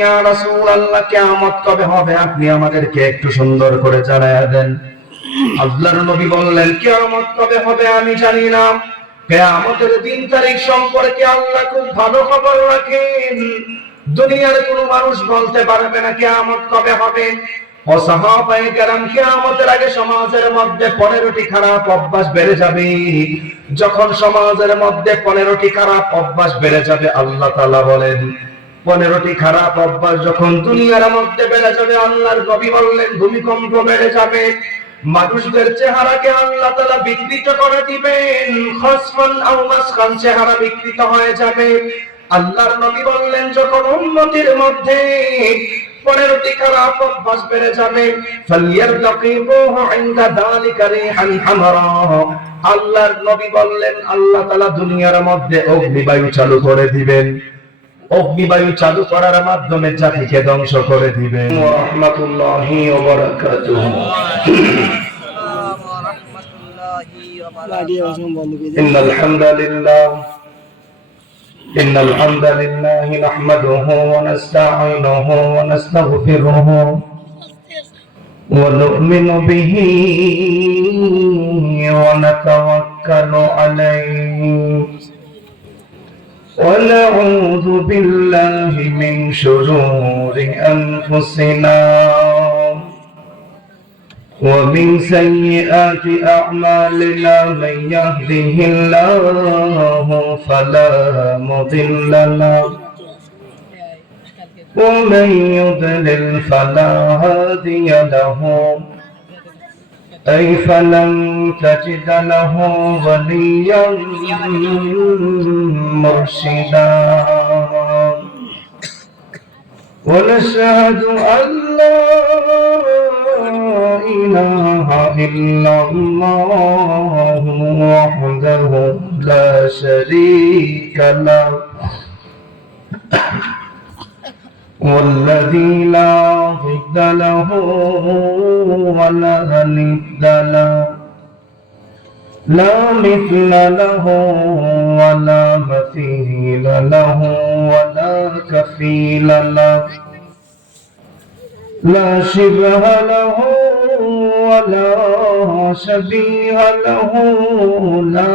ইয়া রাসূলুল্লাহ, কিয়ামত কবে হবে আপনি আমাদেরকে একটু সুন্দর করে জানায়া দেন। আল্লাহর নবী বললেন, কিয়ামত কবে হবে আমি জানি না, কিয়ামতের দিন তারিখ সম্পর্কে আল্লাহ খুব ভালো খবর রাখেন। দুনিয়ার কোনো মানুষ বলতে পারবে না কিয়ামত কবে হবে। ও সাহাবায়ে কেরাম, কিয়ামতের আগে সমাজের মধ্যে 15টি খারাপ অভ্যাস বেড়ে যাবে। যখন সমাজের মধ্যে 15টি খারাপ অভ্যাস বেড়ে যাবে, আল্লাহ তাআলা বলেন 15টি খারাপ অভ্যাস যখন দুনিয়ার মধ্যে বেড়ে যাবে, আল্লাহর নবী বললেন ভূমিকম্প বেড়ে যাবে। মানুষদের চেহারাকে আল্লাহ তাআলা বিকৃত করে দিবেন, খসফান আও মাসখান, চেহারা বিকৃত হয়ে যাবে। আল্লাহর নবী বললেন যখন উম্মতের মধ্যে 15টি খারাপ অভ্যাস বেড়ে যাবে, ফালিয়ারতাকিবুহু ইনদা যালিকা রিহান হামারা, আল্লাহর নবী বললেন আল্লাহ তাআলা দুনিয়ার মধ্যে অগ্নিবায়ু চালু করে দিবেন। অগ্নিবায়ু চালু করার মাধ্যমে জাতিকে ধ্বংস করে দিবেন। ওয়া রাহমাতুল্লাহি ওয়া বারাকাতুহু। ইন্নাল হামদালিল্লাহি নাহমাদুহু ওয়া নাস্তাঈনুহু ওয়া নাস্তাগফিরুহু ওয়া নু'মিনু বিহি ওয়া নাতাওয়াক্কালু আলাইহি ونعوذ بالله من شرور أنفسنا ومن سيئات أعمالنا، من يهده الله فلا مضل له ومن يضلل فلا هادي له، أي فلن تجد له وليا مرشدا. ونشهد أن لا إله إلا الله وحده لا شريك له، والذي لا ضد له ولا ند له، لا مثل له ولا مثيل له ولا كفيل له، لا شبه له ولا شبيه له، لا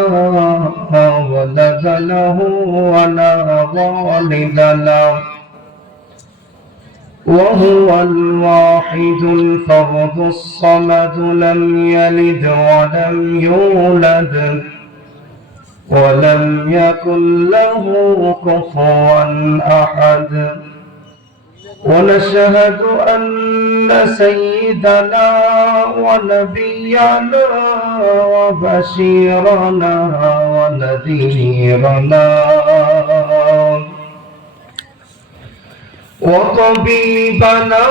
ولد له ولا والد له، وهو الواحد الفرد الصمد، لم يلد ولم يولد ولم يكن له كفوا أحد. ونشهد أن سيدنا ونبينا وبشيرنا ونذيرنا وطبيبنا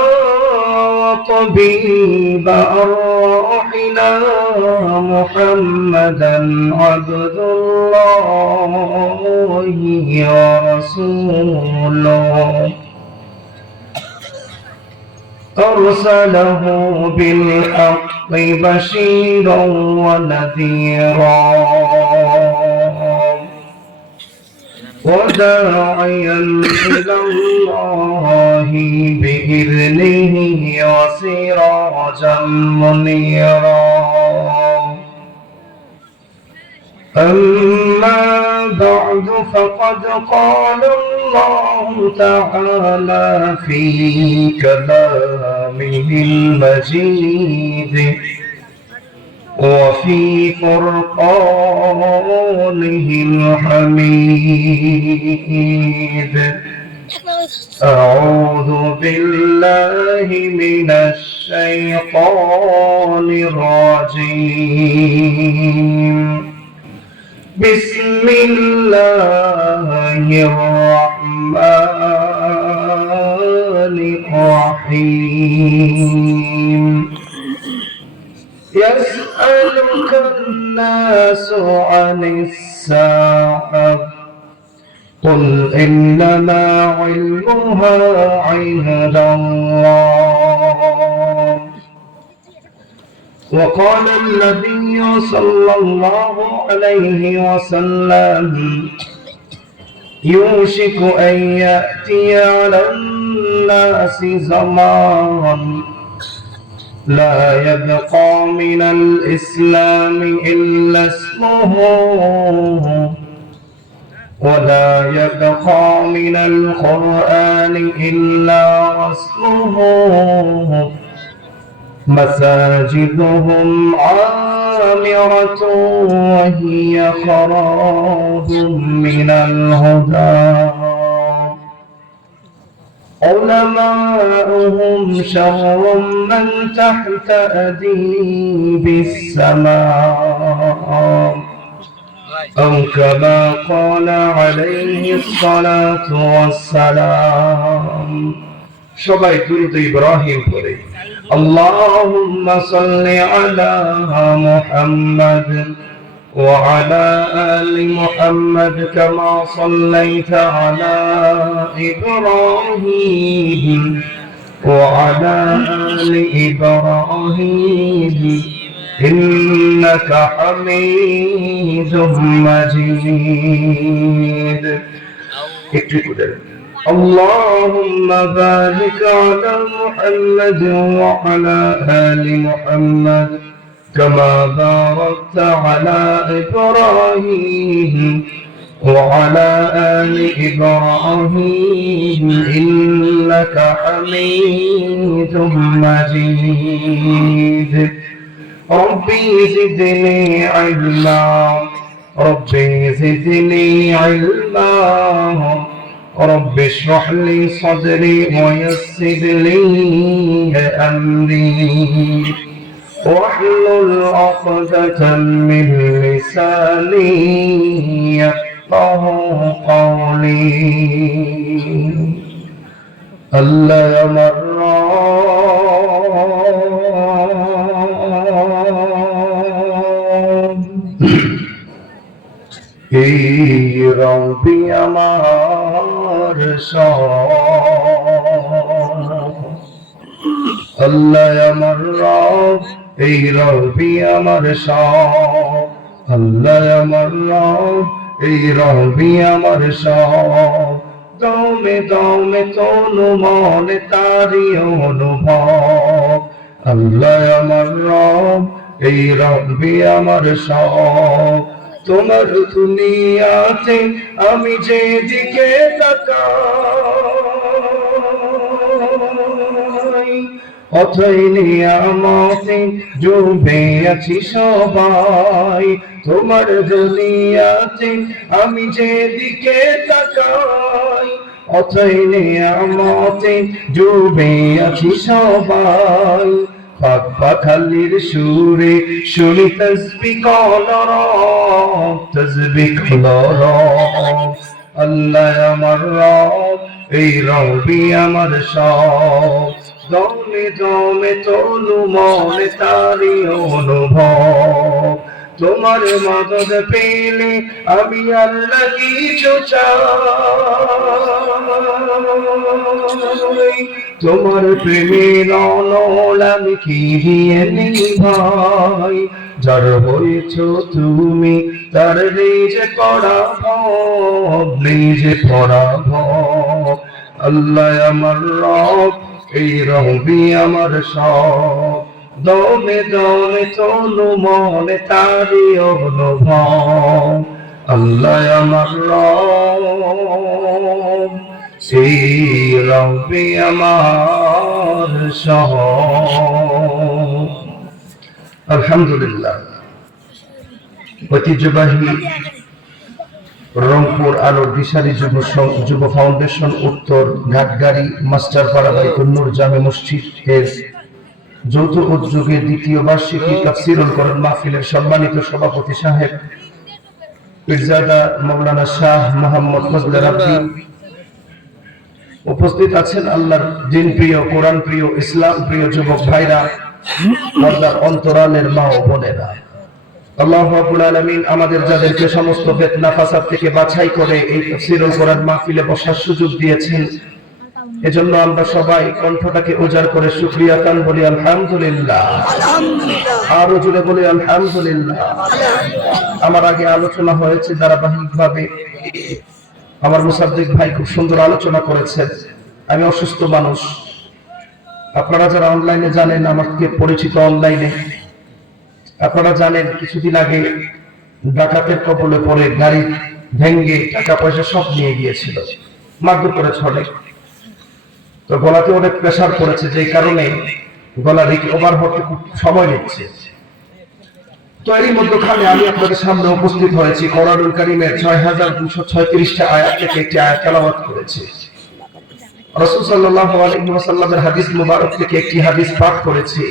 وطبيب أرواحنا محمدا عبد الله ورسوله، أرسله بالحق بشيرا ونذيرا وداعيا إلى الله بإذنه وسراجا منيرا. أما بعد، فقد قال الله تعالى في كلامه المجيد وفي فرقانه الحميد. أعوذ بالله من الشيطان الرجيم. بسم الله الرحمن الرحيم. يسألك الناس عن الساعة، قل إنما علمها عند الله. وقال النبي صلى الله عليه وسلم: يوشك أن يأتي على الناس زمان لا يبقى من الإسلام إلا اسمه ولا يبقى من القرآن إلا رسمه مساجدهم عامرة وهي خراب من الهدى علماؤهم شر من تحت أديب السماء أو كما قال عليه الصلاة والسلام সবাই দুরূদ ইব্রাহিম পড়ে اللهم صل على محمد وعلى آل محمد كما صليت على إبراهيم وعلى آل إبراهيم إنك حميد مجيد اللهم بارك على محمد وعلى آل محمد كما باركت على إبراهيم وعلى آل إبراهيم إنك حميد مجيد ربي زدني علما ربي زدني علما رب اشرح لي صدري ويسر لي أمري واحلل عقدة من لساني يفقهوا قولي ألا يمر এই রবি আমার সব আল্লাহ আমার রব এই রবি আমার সব আল্লাহ আমার রব এই রবি আমার সব দমে দমে তনু মনে তারি অনুভব আল্লাহ আমার রব এই রবি আমার সব তোমার দুনিয়াতে আমি যেদিকে তাকাই অথই নিয়ামতে ডুবে আছি সবাই তোমার দুনিয়াতে আমি যেদিকে তাকাই অথই নিয়ামতে ডুবে আছি সবাই পাখালির সুরে শুনি তসবিহ কলরব তসবিহ কলরব আল্লাহ আমার রব এই রবি আমার সব দমে দমে তনু মনে তারি অনুভব তোমার মদদ পেলে আমি আল্লাহ কিছু চাই তোমার প্রেমের অনল আমি কি দিয়ে নিভাই যার হয়েছ তুমি তার নিজে পরাভব নিজে পরাভব আল্লাহ আমার রব এই রবি আমার সব দমে দমে তনু মনে তারি অনুভব আল্লাহ আমার রব সেই রবি আমার সব আলহামদুলিল্লাহ ঐতিহ্যবাহী রংপুর আলোর দিশারি যুব ফাউন্ডেশন উত্তর ঘাটগাড়ি মাস্টারপাড়া বাইতুন্নুর জামে মসজিদ এর যৌথ উদ্যোগে দ্বিতীয় বার্ষিকী তাফসীরুল কোরআন মাহফিলের সম্মানিত সভাপতি সাহেব পীরজাদা মাওলানা শাহ মোহাম্মদ ফজলে রাব্বি উপস্থিত আছেন আল্লাহর দিন প্রিয় কোরআন প্রিয় ইসলাম প্রিয় যুবক ভাইরা পর্দার অন্তরালের মা ও বোনেরা আল্লাহু রাব্বুল আলামিন আমাদের যাদেরকে সমস্ত ফিতনা ফাসাদ থেকে বাছাই করে এই তাফসীরুল কোরআন মাহফিলে বসার সুযোগ দিয়েছেন এজন্য আমরা সবাই কণ্ঠটাকে উজাড় করে শুকরিয়া গান বলি আলহামদুলিল্লাহ আলহামদুলিল্লাহ আরো জোরে বলি আলহামদুলিল্লাহ আমার আগে আলোচনা হয়েছে ধারাবাহিকভাবে আমার মুসাদ্দিক ভাই খুব সুন্দর আলোচনা করেছেন আমি অসুস্থ মানুষ। আপনারা যারা অনলাইনে জানেন, আমাকে পরিচিত অনলাইনে, আপনারা জানেন কিছুদিন আগে ডাকাতের কবলে পড়ে গাড়ি ভেঙ্গে টাকা পয়সা সব নিয়ে গিয়েছিল, মারধর করে ছড়ে। তো গলাতে অনেক প্রেসার পড়েছে, যে কারণে গলা রিকভার হতে খুব সময় নিচ্ছে। তো এরই মধ্যখানে আমি আপনাদের সামনে উপস্থিত হয়েছি, কোরআনুল কারীমের ৬,২৩৬টা আয়াত থেকে একটি আয়াত তেলাওয়াত করেছি। রাসূল সাল্লাল্লাহু আলাইহি ওয়াসাল্লামের হাদিস মুবারক থেকে একটি হাদিস পাঠ করেছি।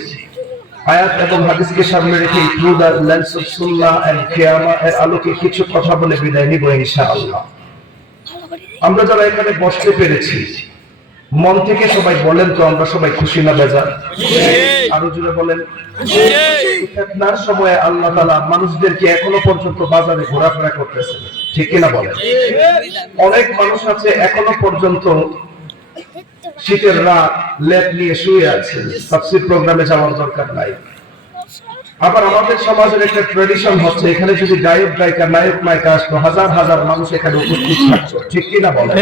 আয়াত এবং হাদিসকে সামনে রেখে through the lens of Sunnah and কিয়ামা এর আলোকে কিছু কথা বলে বিদায় নিব ইনশাআল্লাহ। আমরা যারা এখানে বসতে পেরেছি, মন থেকে সবাই বলেন তো আমরা সবাই খুশি না বেজার? আরো জোরে বলেন। ফিতনার সময় আল্লাহ তাআলা মানুষদেরকে এখনো পর্যন্ত বাজারে ঘোরাফেরা করতেছেন, ঠিক কি না বলেন? অনেক মানুষ আছে এখনো পর্যন্ত শীতের রাত লেপ নিয়ে শুয়ে আছে, তাফসীর প্রোগ্রামে যাওয়ার দরকার নাই। আবার আমাদের সমাজের একটা ট্র্যাডিশন হচ্ছে, এখানে যদি গায়ক গায়িকা নায়ক নায়িকা আসতো, হাজার হাজার মানুষ এখানে উপস্থিত থাকতো, ঠিক কি না বলেন?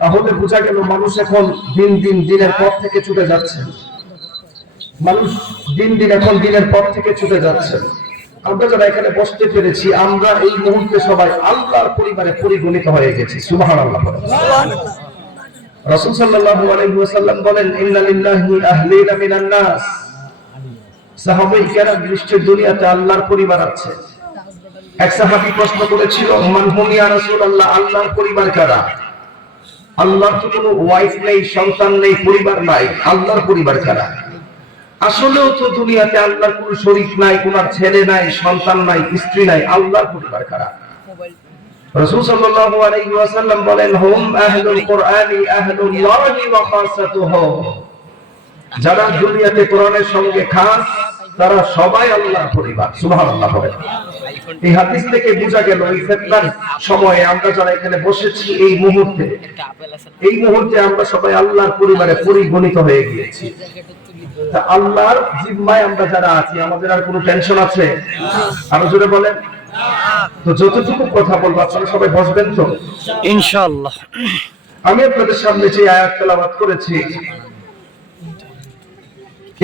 তাহলে বোঝা গেল মানুষ এখন দিন দিন দিনের পর থেকে ছুটে যাচ্ছে। মানুষ দিন দিন এখন দিনের পর থেকে ছুটে যাচ্ছে। আমরা যারা এখানে বসতে পেরেছি, আমরা এই মুহূর্তে সবাই আল্লাহর পরিবারে পরিগণিত হয়ে গেছি। সুবহানাল্লাহ। রাসূল সাল্লাল্লাহু আলাইহি ওয়াসাল্লাম বলেন, ইন্না লিল্লাহি আহলিনা মিনান নাস। সাহাবায়ে কেরাম নিশ্চয় দুনিয়াতে আল্লাহর পরিবার আছে। এক সাহাবী প্রশ্ন করেছিল, মান হুম ইয়া রাসূলুল্লাহ, আল্লাহর পরিবার কারা? আল্লাহর তো কোনো ওয়াইফ নেই, সন্তান নেই, পরিবার নাই, আল্লাহর পরিবার কারা? আসলেও তো দুনিয়াতে আল্লাহর কোনো শরীক নাই, ওনার ছেলে নাই, সন্তান নাই, স্ত্রী নাই, আল্লাহর পরিবার কারা? রাসূল সাল্লাল্লাহু আলাইহি ওয়াসাল্লাম বলেন, হুম আহলুল কুরআনি আহলুল্লাহি ওয়া খাসাতুহু। যারা দুনিয়াতে কোরআনের সঙ্গে খাস, তারা সবাই আল্লাহর পরিবার। সুবহানাল্লাহ। এই হাদিস থেকে বোঝা গেল এই ফিতনার সময়ে আমরা যারা এখানে বসেছি, এই মুহূর্তে আমরা সবাই আল্লাহর পরিবারে পরিগণিত হয়ে গিয়েছি। তা আল্লাহর জিম্মায় আমরা যারা আছি, আমাদের আর কোনো টেনশন আছে? আরো জোরে বলেন। তো যতটুকু কথা বলবো আপনারা সবাই বসবেন তো ইনশাআল্লাহ। আমি আপনাদের সামনে যে আয়াত তেলাওয়াত করেছি,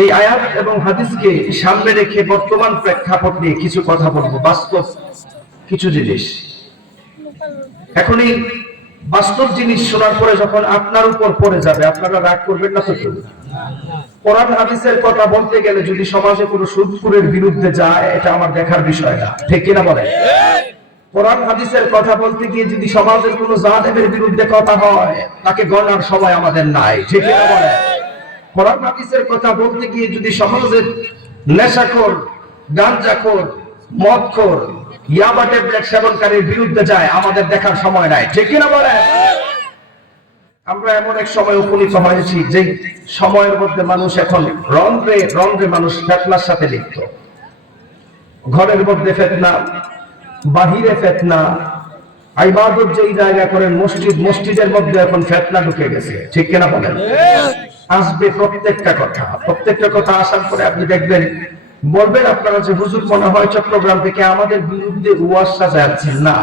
এই আয়াত এবং হাদিসকে সামনে রেখে বর্তমান প্রেক্ষাপট নিয়ে কিছু কথা বলবো, বাস্তব কিছু জিনিস। এখনই বাস্তব জিনিস শোনার পরে যখন আপনার উপর পড়ে যাবে, আপনারা রাগ করবেন না তো? কোরআন হাদিসের কথা বলতে গেলে যদি সমাজে কোনো সুদখোরের বিরুদ্ধে যায়, এটা আমার দেখার বিষয় না, ঠিক কিনা বলেন? কোরআন হাদিসের কথা বলতে গিয়ে যদি সমাজের কোনো জালেমের বিরুদ্ধে কথা হয়, তাকে গণার সময় আমাদের নাই, ঠিক কিনা বলেন? কোরআন হাদিসের কথা বলতে গিয়ে যদি সমাজের নেশাখোর, গাঁজাখোর, মদখোর, ইয়াবা ট্যাবলেট সেবনকারীর বিরুদ্ধে যায়, আমাদের দেখার সময় নাই, ঠিক কিনা বলেন? আমরা এমন এক সময় উপনীত হয়েছি যে সময়ের মধ্যে মানুষ এখন রন্ধ্রে রন্ধ্রে মানুষ ফিতনার সাথে লিপ্ত। ঘরের মধ্যে ফিতনা, বাহিরে ফিতনা, ইবাদত যেই জায়গা করেন মসজিদ, মসজিদের মধ্যে এখন ফিতনা ঢুকে গেছে, ঠিক কিনা বলেন? আসবে প্রত্যেকটা কথা আসার পরে আপনি দেখবেন, বলবেন আপনারা যে হুজুর মনে হয় চট্টগ্রাম থেকে আমাদের বিরুদ্ধে ওয়াজ সাজাচ্ছেন। না,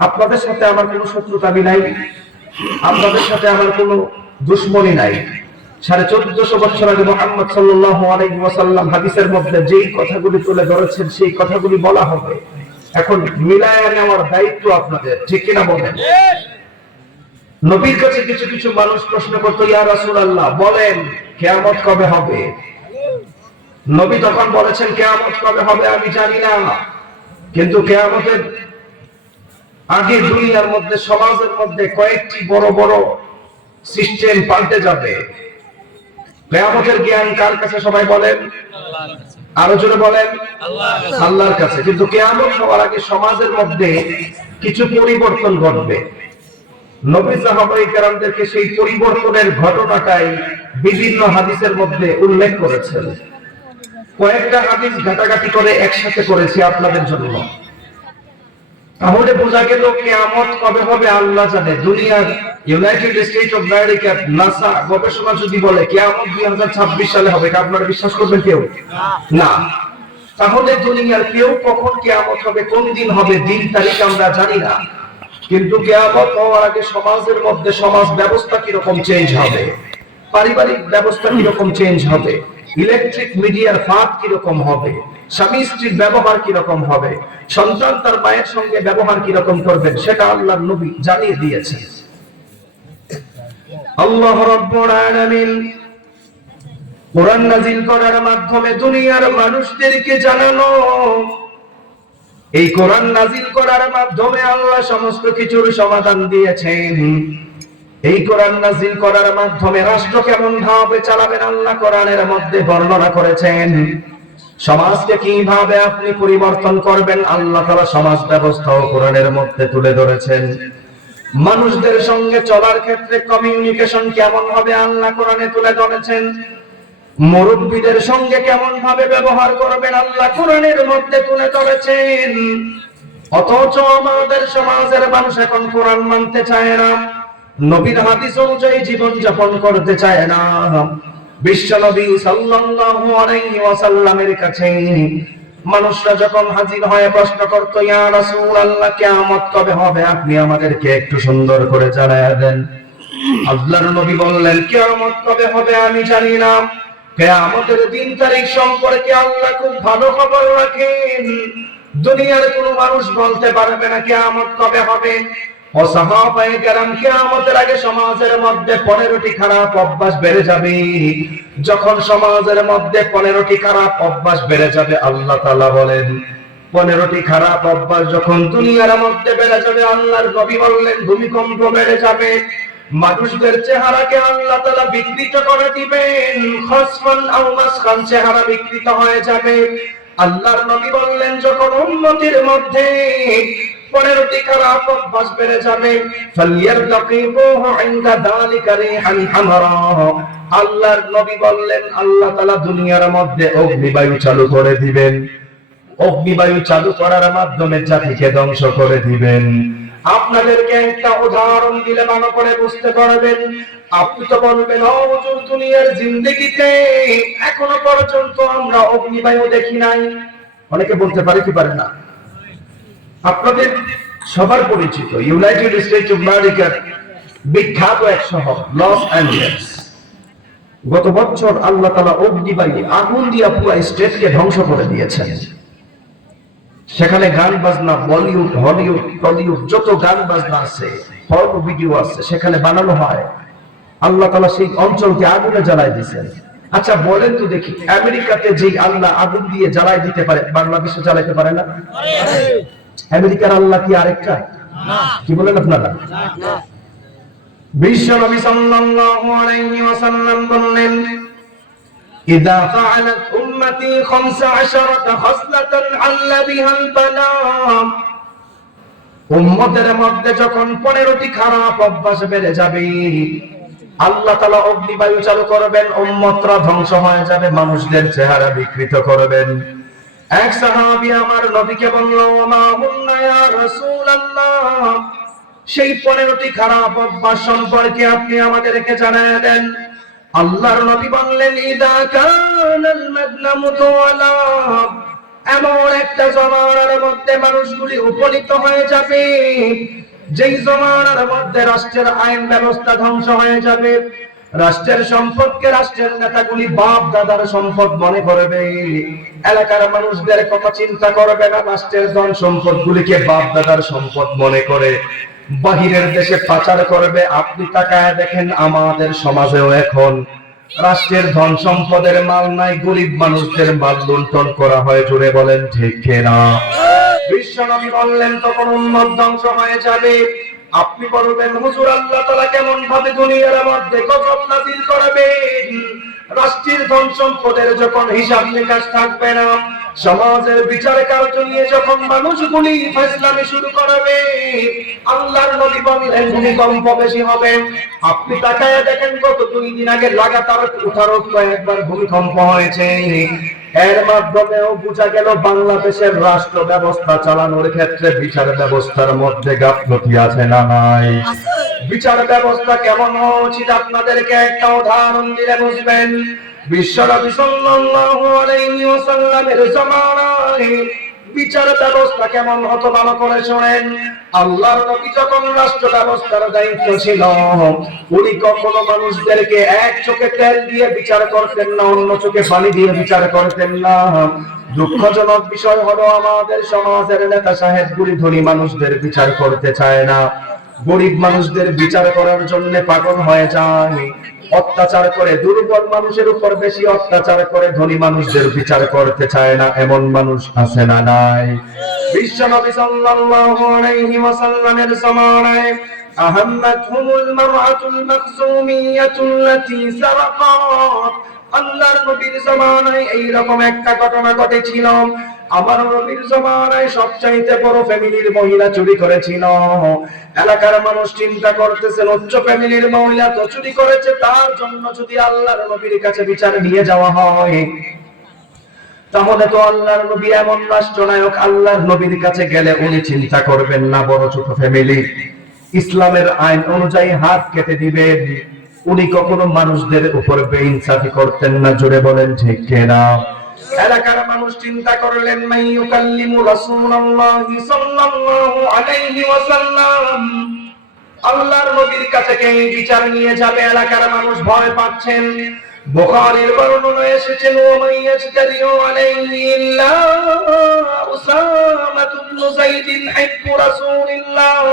আপনাদের সাথে আমার কোনো শত্রুতা নাই, আপনাদের সাথে আমার কোনো দুশ্মনী নাই। 1450 বছর আগে মুহাম্মদ সাল্লাল্লাহু আলাইহি ওয়াসাল্লাম হাদিসের মধ্যে যেই কথাগুলি তুলে ধরেছেন, সেই কথাগুলি বলা হবে। এখন মিলায়া নেওয়ার দায়িত্ব আপনাদের, ঠিক কিনা বলেন? নবীর কাছে কিছু কিছু মানুষ প্রশ্ন করতো, ইয়া রাসূলুল্লাহ বলেন কিয়ামত কবে হবে? নবী তখন বলেছেন, কিয়ামত কবে হবে আমি জানি না, কিন্তু কিয়ামতের আগে দুনিয়ার মধ্যে, সমাজের মধ্যে কয়েকটি বড় বড় সিস্টেম পাল্টে যাবে। কিয়ামতের জ্ঞান কার কাছে? সবাই বলেন, আরো জোরে বলেন, আল্লাহর কাছে। কিন্তু কিয়ামত হওয়ার আগে সমাজের মধ্যে কিছু পরিবর্তন ঘটবে। নবী সাহাবায়ে কেরামদেরকে সেই পরিবর্তনের ঘটনাটাই বিভিন্ন হাদিসের মধ্যে উল্লেখ করেছেন। কয়েকটা হাদিস ঘাটাঘাটি করে একসাথে করেছি আপনাদের জন্য। তাহলে বোঝা গেল কিয়ামত কবে হবে আল্লাহ জানে। দুনিয়ার United state of America, NASA গবেষণা যদি বলে কিয়ামত 2026 সালে হবে, এটা আপনারা বিশ্বাস করবেন কেউ? না। তাহলে দুনিয়ার কেউ কখন কিয়ামত হবে, কোন দিন হবে, দিন তারিখ আমরা জানি না। কিন্তু কিয়ামত হওয়ার আগে সমাজের মধ্যে সমাজ ব্যবস্থা কিরকম চেঞ্জ হবে, পারিবারিক ব্যবস্থা কিরকম চেঞ্জ হবে, ইলেকট্রিক মিডিয়ার ফাঁদ কিরকম হবে, স্বামী স্ত্রীর ব্যবহার কিরকম হবে, সন্তান তার মায়ের সঙ্গে ব্যবহার কিরকম করবেন, সেটা আল্লাহর নবী জানিয়ে দিয়েছেন। আল্লাহ রাব্বুল আলামিন কোরআন নাযিল করার মাধ্যমে দুনিয়ার মানুষদেরকে জানানো, এই কোরআন নাযিল করার মাধ্যমে আল্লাহ সমস্ত কিছুর সমাধান দিয়েছেন। এই কোরআন নাযিল করার মাধ্যমে রাষ্ট্র কেমন ভাবে চালাবেন আল্লাহ কোরআনের মধ্যে বর্ণনা করেছেন। সমাজকে কিভাবে আপনি পরিবর্তন করবেন আল্লাহ তাআলা সমাজ ব্যবস্থাও কোরআনের মধ্যে তুলে ধরেছেন। মানুষদের সঙ্গে চলার ক্ষেত্রে কমিউনিকেশন কেমন হবে আল্লাহ কোরআনে তুলে ধরেছেন। মুরব্বীদের সঙ্গে কেমন ভাবে ব্যবহার করবেন আল্লাহ কোরআনের মধ্যে তুলে ধরেছেন। অথচ আমাদের সমাজের মানুষ এখন কোরআন মানতে চায় না, নবীর হাদিস অনুযায়ী জীবন যাপন করতে চায় না। বিশ্ব নবী সাল্লাল্লাহু আলাইহি ওয়াসাল্লামের কাছে মানুষরা যখন হাজির হয়ে প্রশ্ন করত, ইয়া রাসূলুল্লাহ কিয়ামত কবে হবে, আপনি আমাদেরকে একটু সুন্দর করে জানায়া দেন। আল্লাহর নবী বললেন, কিয়ামত কবে হবে আমি জানি না, কিয়ামতের দিন তারিখ সম্পর্কে আল্লাহ খুব ভালো খবর রাখেন। দুনিয়ার কোনো মানুষ বলতে পারবে না কিয়ামত কবে হবে। ও সাহাবায়ে কেরাম, কিয়ামতের আগে সমাজের মধ্যে 15টি খারাপ অভ্যাস বেড়ে যাবে। যখন সমাজের মধ্যে 15টি খারাপ অভ্যাস বেড়ে যাবে, আল্লাহ তাআলা বলেন 15টি খারাপ অভ্যাস যখন দুনিয়ার মধ্যে বেড়ে যাবে, আল্লাহর নবী বললেন ভূমিকম্প বেড়ে যাবে। মানুষদের চেহারাকে আল্লাহ তাআলা বিকৃত করে দিবেন, খসফান আও মাসখান, চেহারা বিকৃত হয়ে যাবে। আল্লাহর নবী বললেন যখন উম্মতের মধ্যে 15টি খারাপ অভ্যাস বেড়ে যাবে, ফালিয়ারতাকিবুহু ইনদা যালিকা রিহান হামারা, আল্লাহর নবী বললেন আল্লাহ তাআলা দুনিয়ার মধ্যে অগ্নিবায়ু চালু করে দিবেন। অগ্নিবায়ু চালু করার মাধ্যমে জাতিকে ধ্বংস করে দিবেন। আপনাদেরকে একটা উদাহরণ দিলে ভালো করে বুঝতে পারবেন। আপনি তো বলবেন, ও হুজুর দুনিয়ার জিন্দেগিতে এখনো পর্যন্ত আমরা অগ্নিবায়ু দেখি নাই। অনেকে বলতে পারে কি পারে না। আপনাদের সবার পরিচিত ইউনাইটেড স্টেটস অফ আমেরিকার বিখ্যাত এক শহর লস অ্যাঞ্জেলেস, গত বছর আল্লাহ তাআলা অগ্নিবায়ু আগুন দিয়ে পুরো স্টেটকে ধ্বংস করে দিয়েছেন। সেখানে গান বাজনা, বলিউড, হলিউড, টলিউড যত গান বাজনা আছে, ফটো ভিডিও আছে, সেখানে বানানো হয়। আল্লাহ তাআলা সেই অঞ্চলকে আগুনে জ্বালায় দিয়েছেন। আচ্ছা বলেন তো দেখি, আমেরিকাতে যে আল্লাহ আগুন দিয়ে জ্বালায় দিতে পারে, বাংলাদেশে জ্বালাইতে পারে না? আমেরিকার আল্লাহ কি আরেকটা? কি বলেন আপনারা? বিশ্ব নবী সাল্লাল্লাহু আলাইহি ওয়াসাল্লাম বললেন, ইযা ফাআলাত উম্মতি 15 খাসলাতান আল্লা বিহাল বালা, উম্মতের মধ্যে যখন 15টি খারাপ অভ্যাস বেড়ে যাবে, আল্লাহ তাআলা অগ্নিবায়ু চালু করবেন, উম্মতরা ধ্বংস হয়ে যাবে, মানুষদের চেহারা বিকৃত করবেন। এক সাহাবী আমার নবীকে বলল, মা হুন্না ইয়া রাসূলুল্লাহ, সেই 15টি খারাপ অভ্যাস সম্পর্কে আপনি আমাদেরকে জানায় দেন। আল্লাহর নবী বললেন, ইদা কানাল মাদনামু তাওয়ালা, এমন একটা জমানার মধ্যে মানুষগুলি উপনীত হয়ে যাবে, যেই জমানার মধ্যে রাষ্ট্রের আইন ব্যবস্থা ধ্বংস হয়ে যাবে। রাষ্ট্রের সম্পদকে রাষ্ট্রের নেতাগুলি বাপ দাদার সম্পদ মনে করবে, এলাকার মানুষদের কথা চিন্তা করবে না, রাষ্ট্রের ধন সম্পদ গুলিকে বাপ দাদার সম্পদ মনে করে বাহিরের দেশে পাচার করবে। আপনি তাকায় দেখেন আমাদের সমাজেও এখন রাষ্ট্রের ধন সম্পদের মাল নাই, গরিব মানুষদের মাল লুণ্ঠন করা হয়। জুড়ে বলেন ঠিক কিনা? বিশ্ব নবী বললেন তখন উম্মত ধ্বংস হয়ে যাবে। আপনি বলবেন, হুজুর আল্লাহ তাআলা কেমন ভাবে দুনিয়ার মধ্যে গজব নাযিল করবেন? রাষ্ট্রের ধন সম্পদের যখন হিসাব নিকাশ থাকবে না, সমাজের বিচার কার্য নিয়ে যখন মানুষগুলি ফাইসলামি শুরু করবে, আল্লাহর নবী বলেন ভূমিকম্প বেশি হবে। আপনি তাকায় দেখেন গত 2 দিন আগে লাগাতার উঠারক কয়েকবার ভূমিকম্প হয়েছে। এর মাধ্যমেও বোঝা গেল বাংলাদেশের রাষ্ট্র ব্যবস্থা চালানোর ক্ষেত্রে বিচার ব্যবস্থার মধ্যে গাফলতি আছে না নাই? বিচার ব্যবস্থা কেমন হওয়া উচিত আপনাদেরকে একটা উদাহরণ দিলে বুঝবেন। বিশ্ব নবী সাল্লাল্লাহু আলাইহি ওয়াসাল্লামের জামানায় বিচার ব্যবস্থা কেমন হতো ভালো করে শোনেন। আল্লাহর নবী যখন রাষ্ট্র ব্যবস্থার দায়িত্ব ছিল, উনি কখনো মানুষদেরকে এক চোখে তেল দিয়ে বিচার করতেন না, অন্য চোখে পানি দিয়ে বিচার করতেন না। দুঃখজনক বিষয় হলো আমাদের সমাজের নেতা সাহেবগুলি ধনী মানুষদের বিচার করতে চায় না, গরিব মানুষদের বিচার করার জন্য পাগল হয়ে যায়, অত্যাচার করে দুর্বল মানুষের উপর বেশি অত্যাচার করে ধনী মানুষদের বিচার করতে চায় না। এমন মানুষ আছে না নাই? বিশ্বনবী সাল্লাল্লাহু আলাইহি ওয়াসাল্লামের জামানায় আহাম্মাতুহুল মারআতুল মাখজুমিয়াতুল্লাতী সারাকাত, আল্লাহর নবীর জামানায় এইরকম একটা ঘটনা ঘটেছিল। আমার নবীর জামানায় সবচাইতে বড় ফ্যামিলির মহিলা চুরি করেছিল। এলাকার মানুষ চিন্তা করতেছেন উচ্চ ফ্যামিলির মহিলা তো চুরি করেছে, তার জন্য যদি আল্লাহর নবীর কাছে বিচার নিয়ে যাওয়া হয়, তাহলে তো আল্লাহর নবী এমন রাষ্ট্রনায়ক, আল্লাহর নবীর কাছে গেলে উনি চিন্তা করবেন না বড় ছোট ফ্যামিলি, ইসলামের আইন অনুযায়ী হাত কেটে দিবেন। উনি কখনো মানুষদের উপর বেইনসাফি করতেন না। জোরে বলেন ঠিক কিনা? এলাকার মানুষ চিন্তা করলেন মাইয়ুকাল্লিমু রাসূলুল্লাহি সাল্লাল্লাহু আলাইহি ওয়াসাল্লাম, আল্লাহর নবীর কাছে কে বিচার নিয়ে যাবে? এলাকার মানুষ ভয় পাচ্ছেন। বুখারীর বর্ণনায় এসেছে ওয়ামাইয়াজতারিউ আলাইহি ইল্লা উসামা ইবনে যায়েদ হিব্বু রাসূলিল্লাহ।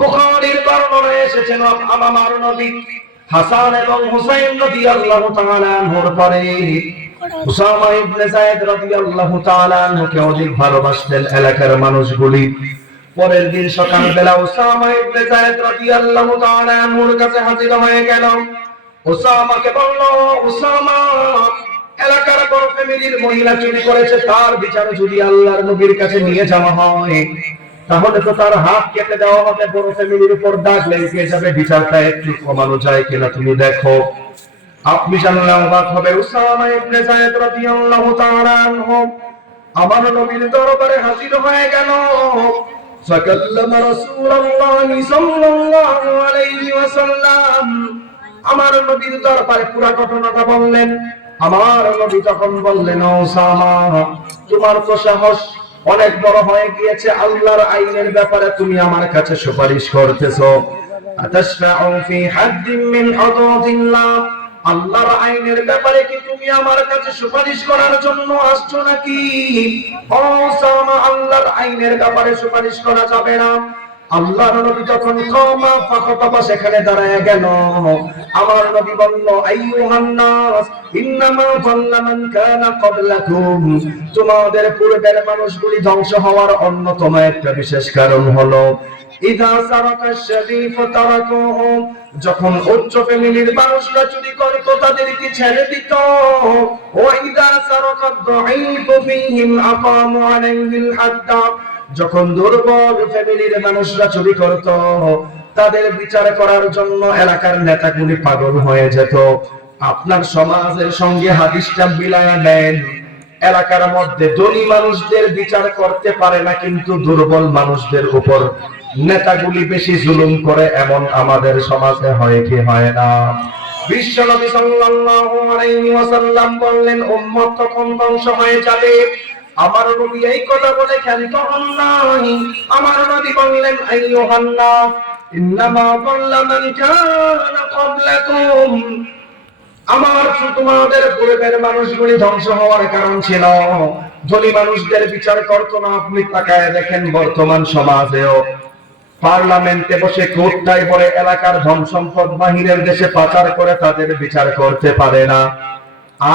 বুখারীর বর্ণনায় এসেছে আমার নবী হাসান এবং হুসাইন রাদিয়াল্লাহু তাআলা আনহুর পরে উসামা ইবনে যায়েদ রাদিয়াল্লাহু তাআলা আনহুকে অধিক ভালোবাসতেন এলাকার মানুষগুলি। পরের দিন সকালবেলা উসামা ইবনে যায়েদ রাদিয়াল্লাহু তাআলা আনহুর কাছে হাজির হয়ে গেল। উসামাকে বলল, উসামা, এলাকার বড় ফ্যামিলির মহিলা চুরি করেছে, তার বিচার যদি আল্লাহর নবীর কাছে নিয়ে যাওয়া হয়, তাহলে তো তার হাত কেটে দেওয়া হবে, বড় ফ্যামিলির উপর দাগ লেগে যাবে, বিচারটা একটু কমানো যায় কিনা তুমি দেখো। আপনি জানলে অবাক হবে, উসামা ইবনে যায়েদ রাদিয়াল্লাহু তাআলা আনহু আমার নবীর দরবারে হাজির হয়ে গেল। ফাকাল্লামা রাসূলুল্লাহি সাল্লাল্লাহু আলাইহি ওয়াসাল্লাম, আমার নবীর দরবারে পুরো ঘটনাটা বললেন। আমার নবী তখন বললেন, উসামা, তোমার তো সাহস অনেক বড় হয়ে গিয়েছে, আল্লাহর আইনের ব্যাপারে তুমি আমার কাছে সুপারিশ করতেছো। আতাশফাউ ফি হাদ্দিন মিন হুদুদিল্লাহ, আল্লাহর আইনের ব্যাপারে কি তুমি আমার কাছে সুপারিশ করার জন্য আসছো নাকি? উসামা, আল্লাহর আইনের ব্যাপারে সুপারিশ করা যাবে না। আল্লাহর নবী যখন কওমা ফাখাতাবা সেখানে দাঁড়ায় গেল। আমার নবী বলল, আইয়ুহান নাস ইন্নামা যাল্লা মান কানা ক্বাবলাকুম, তোমাদের পূর্বের মানুষগুলি ধ্বংস হওয়ার অন্যতম একটা বিশেষ কারণ হলো ইযা সারাকা শারীফ তারাকুহু, যখন উচ্চ ফ্যামিলির মানুষরা চুরি করত তাদেরকে ছেড়ে দিত। ওয়া ইযা সারাকা দাঈফ ফীহিম আকামু আলাইহিল হাদ্দা, যখন দুর্বল ফ্যামিলির মানুষরা চুরি করত তাদের বিচার করার জন্য এলাকার নেতাগুলি পাগল হয়ে যেত। আপনার সমাজের সঙ্গে হাদিসটা মিলায়া নেন, এলাকার মধ্যে ধনী মানুষদের বিচার করতে পারে না, কিন্তু দুর্বল মানুষদের উপর নেতাগুলি বেশি জুলুম করে, এমন আমাদের সমাজে হয় কি হয় না? বিশ্বনবী সাল্লাল্লাহু আলাইহি ওয়াসাল্লাম বললেন, উম্মত তখন ধ্বংস হয়ে যাবে। আমার নবী এই কথা বলে ক্ষান্ত হন নাই। আমার নবী বললেন, আইয়ুহান নাস ইন্নামা যাল্লা মান কানা ক্বাবলাকুম, আমার তোমাদের পূর্বের মানুষগুলি ধ্বংস হওয়ার কারণ ছিল ধনী মানুষদের বিচার করতো না। আপনি তাকায় দেখেন বর্তমান সমাজেও পার্লামেন্টে বসে কোর্টায় পড়ে এলাকার ধন সম্পদ বাহিরের দেশে পাচার করে তাদের বিচার করতে পারে না,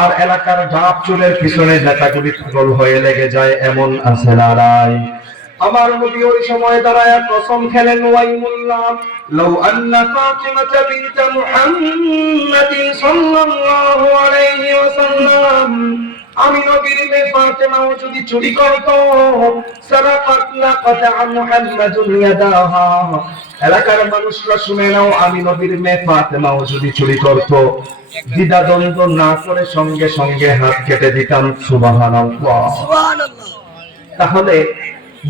আর এলাকার ঢাপ চুলের পিছনে নেতাগুলি পাগল হয়ে লেগে যায়, এমন আছে না নাই? আমার নবী ওই সময় দাঁড়ায় কসম খেলেন, ওয়াইমুল্লাহ লাউ আন্না ফাতিমাতা বিনত মুহাম্মাদিন সাল্লাল্লাহু আলাইহি ওয়াসাল্লাম, আমি নবীর মেয়ে ফাতেমাও যদি চুরি করত, সারাকাত লাকাতা মুহাম্মাদুন ইয়াদাহা, এলাকার মানুষরা শুনে নাও, আমি নবীর মেয়ে ফাতেমাও যদি চুরি করত, দ্বিধাদ্বন্দ্ব না করে সঙ্গে সঙ্গে হাত কেটে দিতাম। সুবহানাল্লাহ, সুবহানাল্লাহ। তাহলে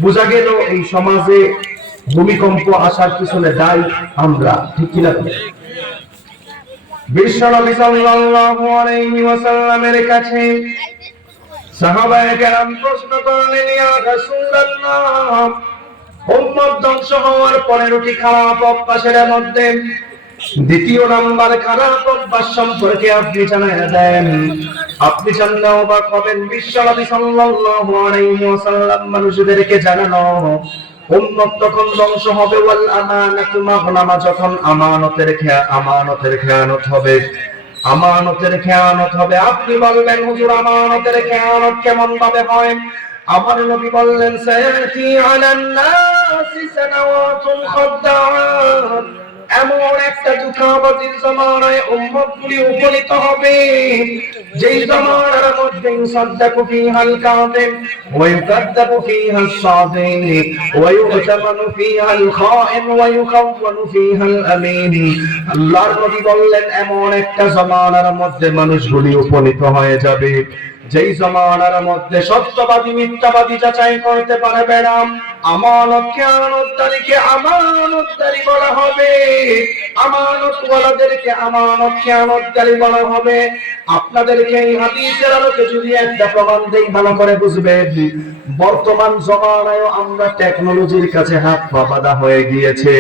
বোঝা গেল এই সমাজে ভূমিকম্প আসার পিছনে দায়ী আমরা, ঠিক কিনা? বিশ্বনবী সাল্লাল্লাহু আলাইহি ওয়াসাল্লামের কাছে সাহাবায়ে কেরাম প্রশ্ন করলেন, ইয়া রাসূলুল্লাহ, উম্মত ধ্বংস হওয়ার 15টি খারাপ অভ্যাসের মধ্যে দ্বিতীয় নাম্বার খারাপ অভ্যাস সম্পর্কে আপনি জানায় দেন। আপনি জানলে অবাক হবেন, বিশ্বনবী সাল্লাল্লাহু আলাইহি ওয়াসাল্লাম মানুষদেরকে জানানো উম্মত তখন ধ্বংস হবে, ওয়াল আমানাতু মাগনামা, যখন আমানতের খেয়ানত হবে। আমানতের খেয়ানত হবে। আপনি বলবেন, হুজুর আমানতের খেয়ানত কেমন ভাবে হয়? আমার নবী বললেন, সায়াতি আলান নাসি সানাওয়াতুন খাদ্দাআত, এমন একটা দুঃখাবাদীর জামানায় উম্মতগুলি উপনীত হবে যেই জামানার মধ্যে ইউসাদ্দাকু ফীহাল কাযিব ওয়া ইউকাদ্দাবু ফীহাস সাদিক ওয়া ইউতামানু ফীহাল খাইন ওয়া ইউখাওয়ানু ফীহাল আমিন। আল্লাহর নবী বললেন, এমন একটা জামানার মধ্যে মানুষগুলি উপনীত হয়ে যাবে যেই জামানার মধ্যে সত্যবাদী মিথ্যাবাদী যাচাই করতে পারবে না। আমানত খেয়ানতদারীকে আমানতদারী বলা হবে, আমানতওয়ালাদেরকে আমানত খেয়ানতদারী বলা হবে। আপনাদেরকে এই হাদিসের আলোকে যদি একটা প্রমাণ দেই, ভালো করে বুঝবেন। বর্তমান জমানায় আমরা টেকনোলজির কাছে হাত পা বাঁধা হয়ে গিয়েছে।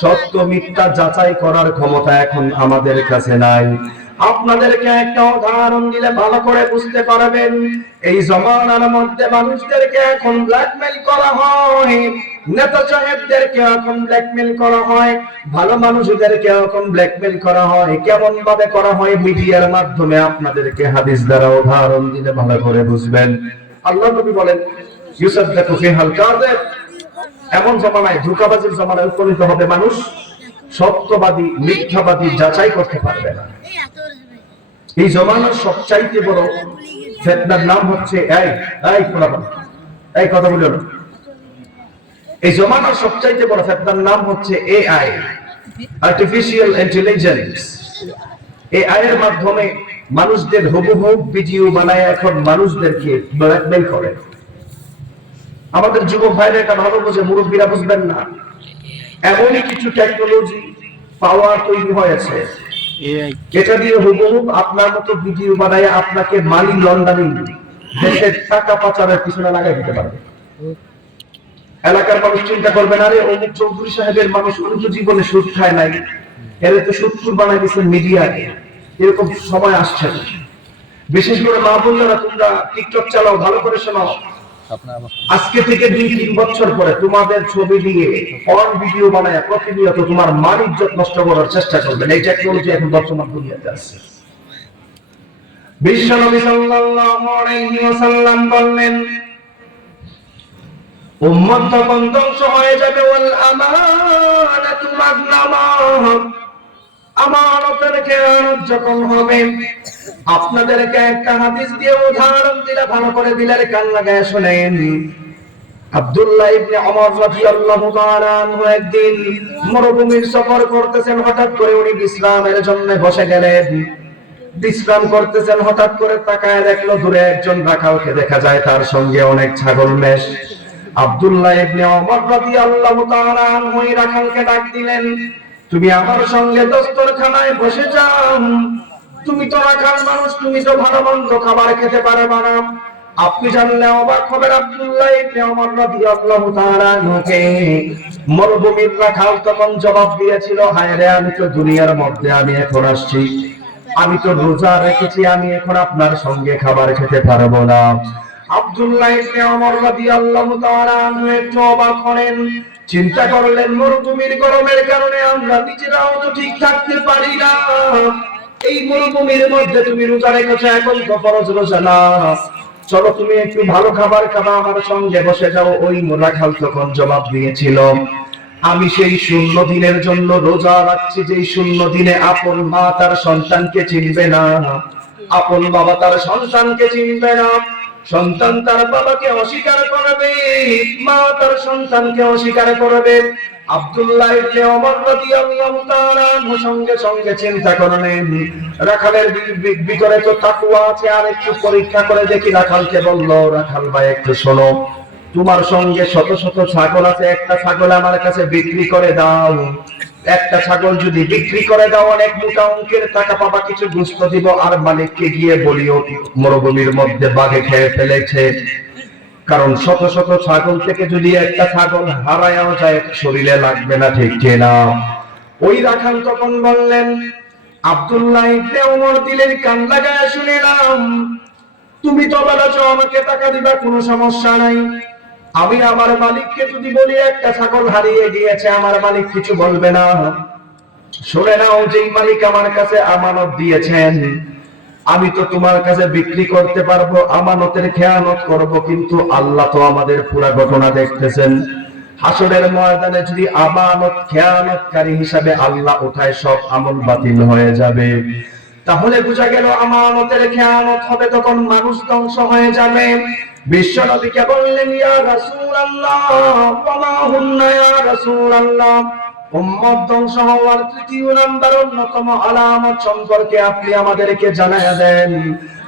সত্য মিথ্যা যাচাই করার ক্ষমতা এখন আমাদের কাছে নাই। আপনাদেরকে একটা উদাহরণ দিলে ভালো করে বুঝতে পারবেন। এই জমানার মধ্যে মানুষদেরকে এখন ব্ল্যাকমেইল করা হয়, নেতা সাহেবদেরকে এখন ব্ল্যাকমেইল করা হয়, ভালো মানুষদেরকে এখন ব্ল্যাকমেইল করা হয়। কেমন ভাবে করা হয়? মিডিয়ার মাধ্যমে। আপনাদেরকে হাদিস দ্বারা উদাহরণ দিলে ভালো করে বুঝবেন। আল্লাহ নবী বলেন, ইউসাদ্দাকু ফীহাল কাযিব, এমন জমানায়, ধোঁকাবাজির জমানায় উপনীত হবে মানুষ, সত্যবাদী মিথ্যাবাদী যাচাই করতে পারবে না। এই জমানার সবচাইতে বড় ফিতনার নাম হচ্ছে এই কথা বলো না। এই জমানার সবচাইতে বড় ফিতনার নাম হচ্ছে এআই, আর্টিফিশিয়াল ইন্টেলিজেন্স। এআই এর মাধ্যমে মানুষদের হুবহু ভিডিও বানায় এখন মানুষদেরকে ব্ল্যাকমেইল করে। আমাদের যুবক ভাইরা এটা ভালো বোঝে, মুরব্বীরা বুঝবেন না। এমনই কিছু টেকনোলজি পাওয়ার তৈরি হয়েছে, এটা দিয়ে হুবহু আপনার মতো ভিডিও বানায় আপনাকে মানি লন্ডারিং, দেশের টাকা পাচারের পিছনে লাগাই দিতে পারবে। এলাকার মানুষ চিন্তা করবেন, আরে অমুক চৌধুরী সাহেবের মানুষ, উনি তো জীবনে সুদ খায় নাই, এর তো সুদপুর বানাই দিচ্ছেন মিডিয়ায়। এরকম সময় আসছে। বিশেষ করে মা বোনেরা, তোমরা টিকটক চালাও, ভালো করে শোনাও। আজকে থেকে 2-3 বছর পরে তোমাদের ছবি দিয়ে পর্ন ভিডিও বানায় প্রতিনিয়ত তোমার মান ইজ্জত নষ্ট করার চেষ্টা করবেন। এই টেকনোলজি এখন বর্তমান দুনিয়াতে আছে। বিশ্বনবী সাল্লাল্লাহু আলাইহি ওয়াসাল্লাম বললেন, উম্মত তখন ধ্বংস হয়ে যাবে, ওয়াল আমানাতু মাগনামা, আমানতের খেয়ানত যখন হবে। আপনাদেরকে একটা হাদিস দিয়ে উদাহরণ দিলে ভালো করে দিলের কান লাগায় শুনেন। আব্দুল্লাহ ইবনে ওমর রাদিয়াল্লাহু তাআলা আনহু একদিন মরুভূমির সফর করতেছেন। হঠাৎ করে উনি বিশ্রামের জন্য বসে গেলেন। বিশ্রাম করতেছেন, হঠাৎ করে তাকায় দেখলো দূরে একজন রাখালকে দেখা যায়, তার সঙ্গে অনেক ছাগল মেষ। আব্দুল্লাহ ইবনে ওমর রাদিয়াল্লাহু তাআলা আনহু রাখালকে ডাক দিলেন, তুমি আমার সঙ্গে দস্তরখানায় বসে যাও। তুমি তো রাখাল মানুষ, তুমি তো ভালো মন্দ খাবার খেতে পারবে না। আপনি জানলে অবাক হবেন, আব্দুল্লাহ ইবনে ওমর রাদিয়াল্লাহু তাআলা আনহুকে মরুভূমির রাখাল তখন জবাব দিয়েছিল, হায় রে, আমি তো দুনিয়ার মধ্যে আমি এখন আসছি, আমি তো রোজা রেখেছি, আমি এখন আপনার সঙ্গে খাবার খেতে পারবো না। আব্দুল্লাহ ইবনে ওমর রাদিয়াল্লাহু তাআলা আনহু একটু অবাক হলেন, চিন্তা করলেন, মরুভূমির গরমের কারণে আমরা নিজেরাও তো ঠিক থাকতে পারি না, এই মরুভূমির মধ্যে তুমি রোজা রেখেছো, এখন তো ফরজ রোজা না, চলো তুমি একটু ভালো খাবার খাবা, আমার সঙ্গে বসে যাও। ওই রাখাল তখন জবাব দিয়েছিল, আমি সেই 0 দিনের জন্য রোজা রাখছি, যেই 0 দিনে আপন মা তার সন্তানকে চিনবে না, আপন বাবা তার সন্তানকে চিনবে না, সন্তান তার বাবাকে অস্বীকার করবে, মা তার সন্তানকে অস্বীকার করবে। আব্দুল্লাহ ইবনে ওমর রাদিয়াল্লাহু তাআলা সঙ্গে সঙ্গে চিন্তা করলেন, রাখালের ভিতরে তো তাকওয়া আছে, আর একটু পরীক্ষা করে দেখি। রাখালকে বলল, রাখাল ভাই একটু শোনো, তোমার সঙ্গে শত শত ছাগল আছে, একটা ছাগল আমার কাছে বিক্রি করে দাও। একটা ছাগল যদি বিক্রি করে দাও অনেক মোটা অঙ্কের টাকা পাবা, কিছু গোশত দিব, আর মালিককে গিয়ে বলিও মরুভূমির মধ্যে বাঘে খেয়ে ফেলেছে। কারণ শত শত ছাগল থেকে যদি একটা ছাগল হারায়াও যায় শরীরে লাগবে না, ঠিক কিনা? ওই রাখাল তখন বললেন, আব্দুল্লাহ ইবনে ওমর দিলের কান লাগায় শুনিলাম, তুমি তো বলেছো আমাকে টাকা দিবা, কোনো সমস্যা নাই। আমি আমার মালিককে যদি বলি একটা ছাগল হারিয়ে গিয়েছে, আমার মালিক কিছু বলবে না। শুনে নাও, যেই মালিক আমার কাছে আমানত দিয়েছেন, আমি তো তোমার কাছে বিক্রি করতে পারবো, আমানতের খেয়ানত করব, কিন্তু আল্লাহ তো আমাদের পুরো ঘটনা দেখতেছেন। হাসরের ময়দানে যদি আমানত খেয়ানতকারী হিসাবে আল্লাহ উঠায়, সব আমল বাতিল হয়ে যাবে। তাহলে বোঝা গেল আমানতের খেয়ানত হবে, তখন মানুষ ধ্বংস হয়ে যাবে। বিশ্ব নবীকে বললেন, ইয়া রাসূলুল্লাহ ওয়া মা হুন্না ইয়া রাসূলুল্লাহ, উম্মত ধ্বংস হওয়ার তৃতীয় নাম্বার অন্যতম আলামত সম্পর্কে আপনি আমাদেরকে জানায়া দেন।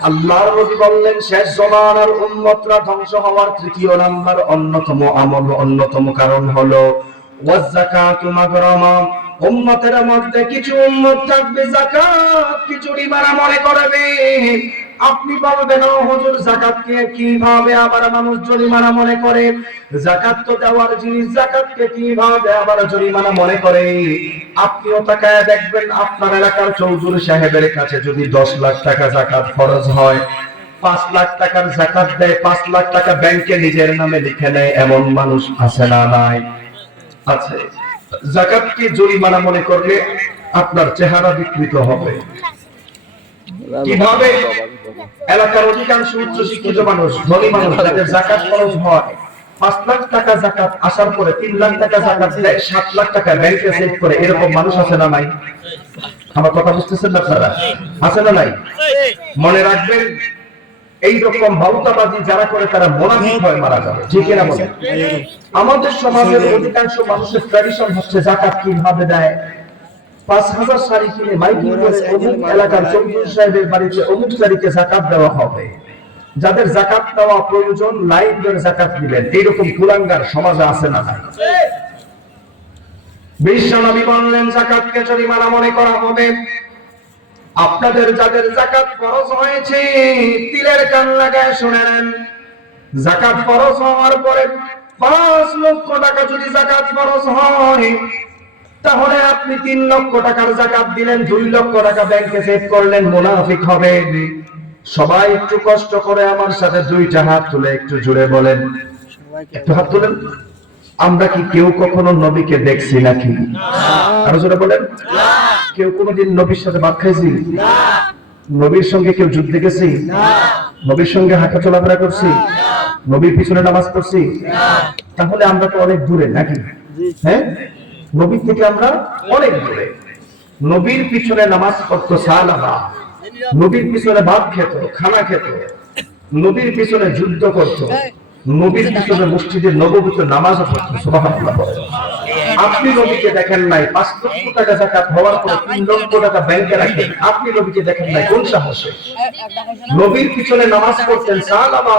আল্লাহর নবী বললেন, শেষ জামানার উম্মতরা ধ্বংস হওয়ার তৃতীয় নাম্বার অন্যতম আমল, অন্যতম কারণ হলো ওয়াজ যাকাতু মাগরামা। উম্মতের মধ্যে কিছু উম্মত থাকবে যাকাত কি জরিমানা মনে করবে। আপনি বলবেন, ও হুজুর, যাকাতকে কিভাবে আবার মানুষ জরিমানা মনে করে? যাকাত তো দেওয়ার জিনিস, যাকাতকে কিভাবে আবার জরিমানা মনে করে? আপনিও তাকায় দেখবেন, আপনার এলাকার চৌধুরী সাহেবের কাছে যদি 10 লাখ টাকা যাকাত ফরজ হয়, 5 লাখ টাকার যাকাত দেয়, 5 লাখ টাকা ব্যাংকে নিজের নামে লিখে নেয়, এমন মানুষ আছে না নাই? আছে। যাকাতকে জরিমানা মনে করলে আপনার চেহারা বিকৃত হবে। কিভাবে? এলাকার অধিকাংশ উচ্চ শিক্ষিত মানুষ, ধনী মানুষ, যাদের যাকাত খরচ হয়, 5 লাখ টাকা যাকাত আসার পরে 3 লাখ টাকা যাকাত দেয়, 7 লাখ টাকা ব্যাংকে সেভ করে, এরকম মানুষ আছে না নাই? আমার কথা বুঝতেছেন না আপনারা? আছে না নাই? মনে রাখবেন, এই রকম ভাউতাবাজি যারা করে তারা মুনাফিক হয়ে মারা যাবে, ঠিক কিনা বলেন? আমাদের সমাজের অধিকাংশ মানুষের ট্র্যাডিশন হচ্ছে যাকাত কিভাবে দেয়? 5000 শাড়ি কিনে মাইকিং করে অমুক এলাকার চৌধুরী সাহেবের বাড়িতে অমুক তারিখে যাকাত দেওয়া হবে। যাদের যাকাত দেওয়া প্রয়োজন লাইন ধরে যাকাত দিবেন, এইরকম কুলাঙ্গার সমাজে আছে না নাই? বিশ্ব নবী বললেন, যাকাতকে জরিমানা মনে করা হবে। আপনাদের যাদের যাকাত ফরজ হয়েছে, তিলের কান লাগায় শুনে নেন। যাকাত ফরজ হওয়ার পরে 5 লক্ষ টাকা যদি যাকাত ফরজ হয়, তাহলে আপনি 3 লক্ষ টাকার যাকাত দিলেন, 2 লক্ষ টাকা ব্যাংকে সেভ করলেন, মুনাফিক হবেন। সবাই একটু কষ্ট করে আমার সাথে 2টা হাত তুলে একটু জোরে বলেন, একটু হাত তুলেন। আমরা কি কেউ কখনো নবীকে দেখছি নাকি? আরো জোরে বলেন। কেউ কোনোদিন নবীর সাথে ভাত খাইছি? নবীর সঙ্গে কেউ যুদ্ধে গেছি? নবীর সঙ্গে হাঁটা চলাফেরা করছি? নবীর পিছনে নামাজ পড়ছি? তাহলে আমরা তো অনেক দূরে নাকি? হ্যাঁ, নবীর থেকে আমরা অনেক দূরে। নবীর পিছনে নামাজ পড়তো সাহাবা, নবীর পিছনে ভাত খেত, খানা খেত, নবীর পিছনে যুদ্ধ করত, নবীর পিছনে মসজিদের নববীতে নামাজ পড়তো। সুবহানাল্লাহ। আপনি নবীকে দেখেন নাই, 5 লক্ষ টাকা যাকাত হওয়ার পরে 3 লক্ষ টাকা ব্যাংকে রাখেন, আপনি নবীকে দেখেন নাই, কোন সাহসে? নবীর পিছনে নামাজ পড়তেন সাহাবা,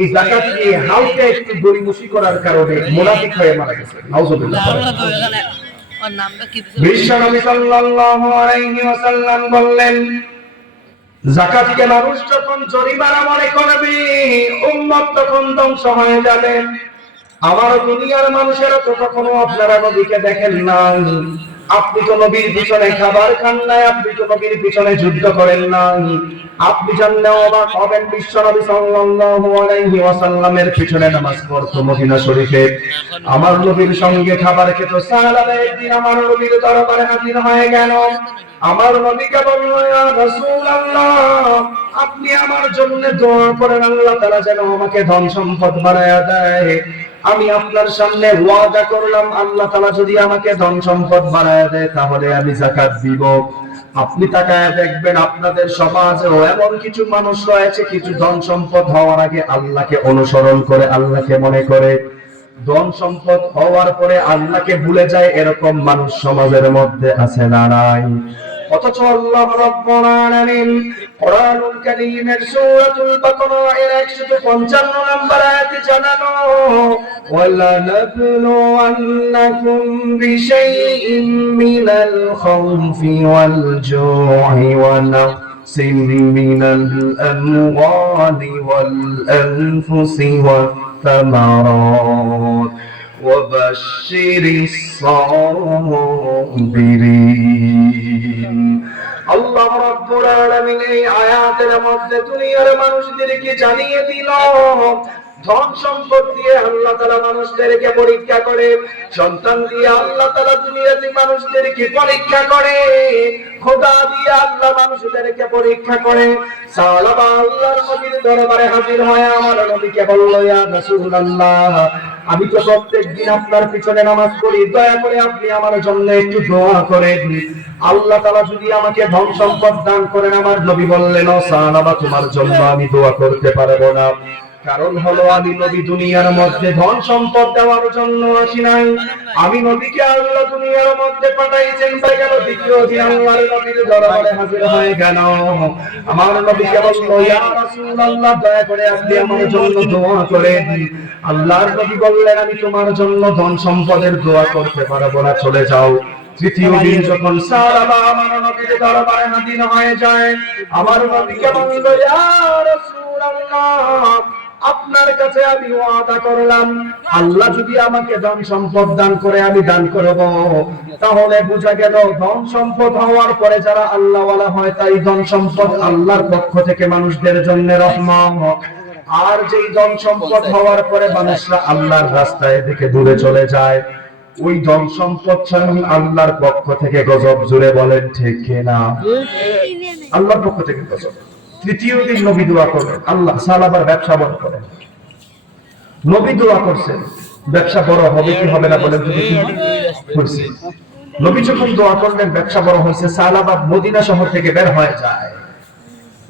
এই যাকাত নিয়ে হালকা একটু গরিমসি করার কারণে মুনাফিক হয়ে মারা গেছে। নাউজুবিল্লাহ। বিশ্ব নবী সাল্লাল্লাহু আলাইহি ওয়াসাল্লাম বললেন, যাকাতকে মানুষ যখন জরিমানা মনে করবে, উম্মত তখন ধ্বংস হয়ে যাবে। আমার দুনিয়ার মানুষেরা তো কখনো আপনারা নবীকে দেখেন নাই। আপনি তো নবীর পিছনে খাবার খান নাই, আপনি তো নবীর পিছনে যুদ্ধ করেন নাই। আপনি জানলে অবাক হবেন, বিশ্ব নবী সাল্লাল্লাহু আলাইহি ওয়াসাল্লামের পিছনে নামাজ পড়তো মদিনা শরীফে, আমার নবীর সঙ্গে খাবার খেত। সাহাবায়ে একদিন আমার নবীর দরবারে হাজির হয়ে গেল। আমার নবীকে বলল, ইয়া রাসূলুল্লাহ, আপনি আমার জন্য দোয়া করেন, আল্লাহ তাআলা যেন আমাকে ধন সম্পদ বাড়ায়া দেয়। আমি আপনার সামনে ওয়াদা করলাম, আল্লাহ তাআলা যদি আমাকে ধন সম্পদ বাড়ায়া দেয় তাহলে আমি যাকাত দিব। আপনি তাকায় দেখবেন, আপনাদের সমাজেও এমন কিছু মানুষ রয়েছে, কিছু ধন সম্পদ হওয়ার আগে আল্লাহকে অনুসরণ করে, আল্লাহকে মনে করে, ধন সম্পদ হওয়ার পরে আল্লাহকে ভুলে যায়, এরকম মানুষ সমাজের মধ্যে আছে না নাই? অথচ আল্লাহ রাব্বুল আলামিন কোরআনুল কারীমের সূরাতুল বাকারা এর 155 নম্বর আয়াতে জানানো ওয়ালা নাবলুওয়ান্নাকুম বিশাইইম মিনাল খাউফি ওয়াল জু'i ওয়া নাকসিম মিনাল আমওয়ালি ওয়াল আনফুসি ওয়াত তামারাত وبشر الصابرين আল্লাহ রাব্বুল আলামিন এই আয়াতের মধ্যে দুনিয়ার মানুষদেরকে জানিয়ে দিল ধন সম্পদ দিয়ে আল্লাহ তাআলা মানুষদেরকে পরীক্ষা করে, সন্তান দিয়ে আল্লাহ তাআলা দুনিয়াতে মানুষদেরকে পরীক্ষা করে, খোদা দিয়ে আল্লাহ মানুষদেরকে পরীক্ষা করে। সাহাবা আল্লাহর নবীর দরবারে হাজির হয়ে আমার নবীকে বলল, ইয়া রাসূলুল্লাহ, আমি তো প্রত্যেকদিন আপনার পিছনে নামাজ পড়ি, দয়া করে আপনি আমার জন্য একটু দোয়া করেন, আল্লাহ তাআলা যদি আমাকে ধন সম্পদ দান করেন। আমার নবী বললেন, ও সাহাবা, তোমার জন্য আমি দোয়া করতে পারবো না। কারণ হলো আমি নবী দুনিয়ার মধ্যে ধন সম্পদ দেওয়ার জন্য আসি নাই, আমি নবীকে আল্লাহ দুনিয়ার মধ্যে পাঠাইছেন। তাই গেল দ্বিতীয় দিন আল্লাহর নবীর দরবারে হাজির হয়ে গেল। আমার নবীকে বলল, ইয়া রাসূলুল্লাহ, দয়া করে আপনি আমার জন্য দোয়া করেন। আল্লাহর নবী বললেন, আমি তোমার জন্য ধন সম্পদের দোয়া করতে পারবো না, চলে যাও। তৃতীয় দিন যখন সাহাবা আমার নবীর দরবারে হাজির হয়ে যায়, আমার নবীকে বলল, ইয়া রাসূলুল্লাহ, আপনার কাছে আমি ওয়াদা করলাম, আল্লাহ যদি আমাকে ধন সম্পদ দান করে আমি দান করব। তাহলে বোঝা গেল ধন সম্পদ হওয়ার পরে যারা আল্লাহ ওয়ালা হয়, তাই ধন সম্পদ আল্লাহর পক্ষ থেকে মানুষদের জন্য রহমত। আর যেই ধন সম্পদ হওয়ার পরে মানুষরা আল্লাহর রাস্তায় থেকে দূরে চলে যায়, ওই ধন সম্পদ স্বয়ং আল্লাহর পক্ষ থেকে গজব। জুড়ে বলেন ঠিক কিনা? আল্লাহর পক্ষ থেকে গজব। তৃতীয় দিন নবী দোয়া করেন, আল্লাহ সাহাবার ব্যবসা বড় করেন। নবী দোয়া করছেন, ব্যবসা বড় হবে কি হবে না বলেন তো দেখি? হয়েছে। নবী যখন দোয়া করলেন, ব্যবসা বড় হয়েছে। সাহাবা মদিনা শহর থেকে বের হয়ে যায়,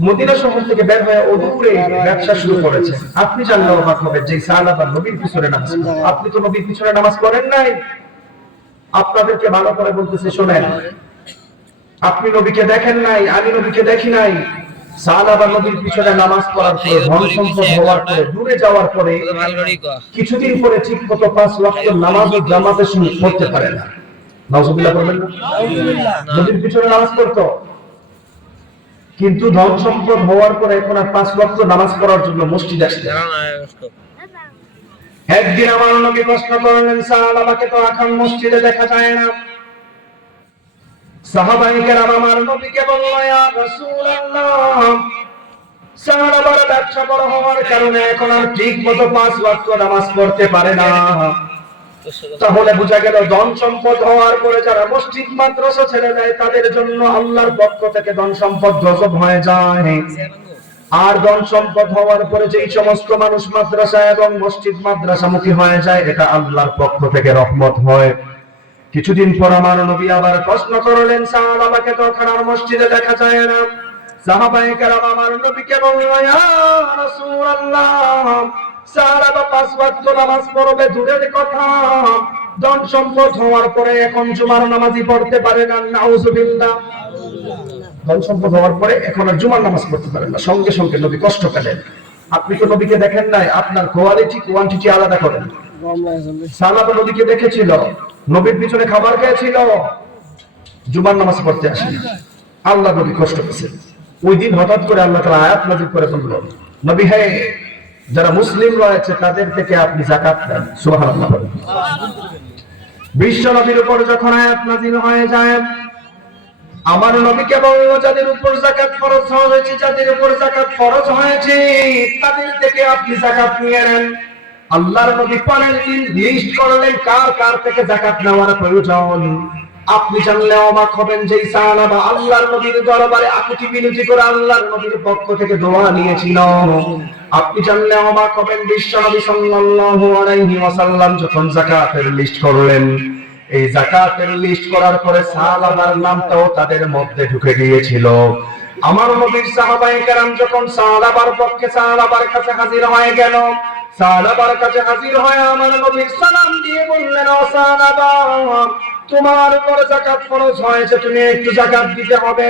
মদিনা শহর থেকে বের হয়ে ওদূরে ব্যবসা শুরু করেছেন। আপনি জানলে অবাক হবেন যে সাহাবা নবীর পিছনে নামাজ পড়েন। আপনি তো নবীর পিছনে নামাজ পড়েন নাই। আপনাদেরকে ভালো করে বলতেছে, শোনেন, আপনি নবীকে দেখেন নাই, আমি নবীকে দেখি নাই। সাহাবা নবীর পিছনে নামাজ পড়ার পরে, ধন সম্পদ হওয়ার পরে, দূরে যাওয়ার পরে কিছুদিন পরে ঠিক মতো 5 ওয়াক্ত নামাজ জামাতের সঙ্গে পড়তে পারে না। নাউজুবিল্লাহ বলবেন না? নবীর পিছনে নামাজ পড়তো, কিন্তু ধন সম্পদ হওয়ার পরে এখন আর 5 ওয়াক্ত নামাজ পড়ার জন্য মসজিদে আসতে। একদিন আমার নবী প্রশ্ন করলেন, সাহাবাকে তো এখন মসজিদে দেখা যায় না। সাহাবায়ে কেরাম আমার নবীকে বলল, ইয়া রাসূলুল্লাহ, সাহাবার ব্যবসা বড় হওয়ার কারণে এখন আর ঠিক মতো 5 ওয়াক্ত নামাজ পড়তে পারে না। তাহলে বোঝা গেল ধন সম্পদ হওয়ার পরে যারা মসজিদ মাদ্রাসা ছেড়ে দেয়, তাদের জন্য আল্লাহর পক্ষ থেকে ধন সম্পদ গজব হয়ে যায়। আর ধন সম্পদ হওয়ার পরে যেই সমস্ত মানুষ মাদ্রাসা এবং মসজিদ মাদ্রাসামুখী হয়ে যায়, এটা আল্লাহর পক্ষ থেকে রহমত হয়। কিছুদিন পর আমার নবী আবার প্রশ্ন করলেন, সাহাবাকে তো এখন আর মসজিদে দেখা যায় না। সাহাবায়ে কেরাম আমার নবীকে বলল, ইয়া রাসূলুল্লাহ, সাহাবা 5 ওয়াক্ত নামাজ পড়বে দূরের কথা, ধন সম্পদ হওয়ার পরে এখন জুমার নামাজই পড়তে পারে না। নাউজুবিল্লাহ। ধন সম্পদ হওয়ার পরে এখন আর জুমার নামাজ পড়তে পারেন না। সঙ্গে সঙ্গে নবী কষ্ট পেলেন। আপনি তো নবীকে দেখেন নাই, আপনার কোয়ালিটি কোয়ান্টিটি আলাদা করেন। সাহাবা নবীকে দেখেছিল, নবীর পিছনে খাবার খেয়েছিল, জুমার নামাজ পড়তে আসে না। আল্লাহ নবী কষ্ট পেয়েছেন। ওই দিন হঠাৎ করে আল্লাহ তাআলা আয়াত নাযিল করে বলল, নবী হে, যারা মুসলিম রয়েছে তাদের থেকে আপনি যাকাত দেন। সুবহানাল্লাহ। বিশ্ব নবীর উপর যখন আয়াত নাযিল হয়ে যায়, আমার নবীকে বলল, যাদের উপর যাকাত ফরজ হয়েছে, যাদের উপর যাকাত ফরজ হয়েছে, তাদের থেকে আপনি যাকাত নিয়ে নেন। আল্লাহর নবী পরের দিন লিস্ট করলেন কার কার থেকে যাকাত নেওয়ার প্রয়োজন। আপনি জানলে অবাক হবেন যে সাহাবা আল্লাহর নবীর দরবারে আকুতি বিনতি করে আল্লাহর নবীর পক্ষ থেকে দোয়া নিয়েছিল। আপনি জানলে অবাক হবেন বিশ্ব নবী সাল্লাল্লাহু আলাইহি ওয়াসাল্লাম যখন যাকাতের লিস্ট করলেন, এই যাকাতের লিস্ট করার পরে সাহাবার নামটাও তাদের মধ্যে ঢুকে গিয়েছিল। আমার নবীর সাহাবায়ে কেরাম যখন সাহাবার পক্ষে সাহাবার কাছে হাজির হয়ে গেল, সাহাবার কাছে হাজির হয়ে আমার নবী সালাম দিয়ে বললেন, ও সাহাবা, তোমার উপর যাকাত ফরজ হয়েছে, তুমি একটু যাকাত দিতে হবে।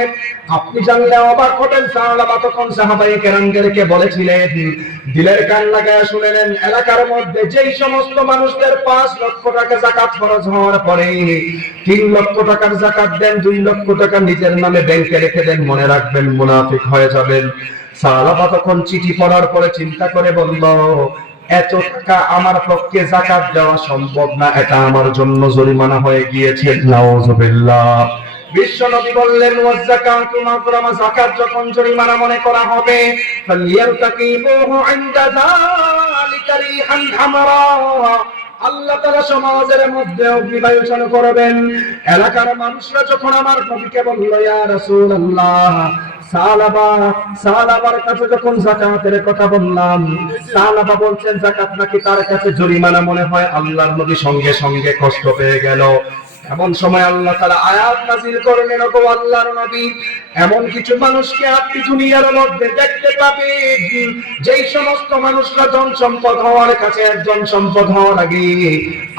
আপনি জানলে অবাক হবেন, সাহাবা তখন সাহাবায়ে কেরামদেরকে বলেছিলেন, দিলের কান লাগায় শুনে নেন, এলাকার মধ্যে যেই সমস্ত মানুষদের 5 লক্ষ টাকা যাকাত ফরজ হওয়ার পরে 3 লক্ষ টাকার যাকাত দেন, 2 লক্ষ টাকা নিজের নামে ব্যাংকে রেখে দেন, মনে রাখবেন মুনাফিক হয়ে যাবেন। সাহাবা তখন চিঠি পড়ার পরে চিন্তা করে বলল, এত টাকা আমার পক্ষে যাকাত দেওয়া সম্ভব না, এটা আমার জন্য জরিমানা হয়ে গিয়েছে। নাউজুবিল্লাহ। বিশ্বনবী বললেন, ওয়াযাকাতু মাগরামা, যাকাত যখন জরিমানা মনে করা হবে, ফালিয়ারতাকিবুহু ইনদা যালিকা রিহান হামরা, আল্লাহ তাআলা সমাজের মধ্যে অগ্নিবায়ু চালু করবেন। এলাকার মানুষরা যখন আমার নবীকে বলল, ইয়া রাসূলুল্লাহ, সালাবার কাছে যখন যাকাতের কথা বললাম, সালাবা বলছেন যাকাত নাকি তার কাছে জরিমানা মনে হয়। আল্লাহর নবী সঙ্গে সঙ্গে কষ্ট পেয়ে গেল। এমন সময় আল্লাহ তাআলা আয়াত নাযিল করলেন, ওগো আল্লাহর নবী, এমন কিছু মানুষকে আপনি দুনিয়ার মধ্যে দেখতে পাবেন, যেই সমস্ত মানুষরা ধন সম্পদ হওয়ার কাছে, একজন সম্পদ হওয়ার আগে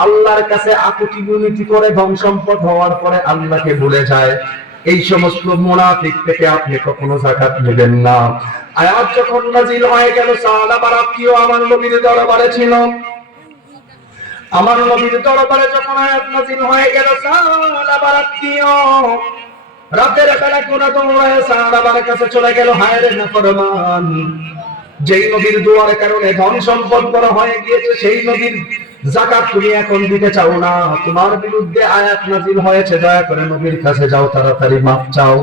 আল্লাহর কাছে আকুতি বিনতি করে ধন সম্পদ হওয়ার পরে আল্লাহকে ভুলে যায়। এই সমস্ত মুনাফিক থেকে আপনি কখনো যাকাত নেবেন না। আয়াত যখন নাযিল হয়ে গেল, সাহাবারা আত্মীয় আমার নবীর দরবারে ছিল। আমার নবীর দরবারে যখন আয়াত নাযিল হয়ে গেল, সাহাবারা আত্মীয় রাতের বেলা কোনা দৌড়ায় সাহাবার কাছে চলে গেল, হায় রে নাফরমান, যেই নবীর দুয়ার কারণে ধন সম্পদ বড় হয়ে গিয়েছে, সেই নবীর যাকাত তুমি এখন দিতে চাও না, তোমার বিরুদ্ধে আয়াত নাযিল হয়েছে, দয়া করে নবীর কাছে যাও, তাড়াতাড়ি মাফ চাও।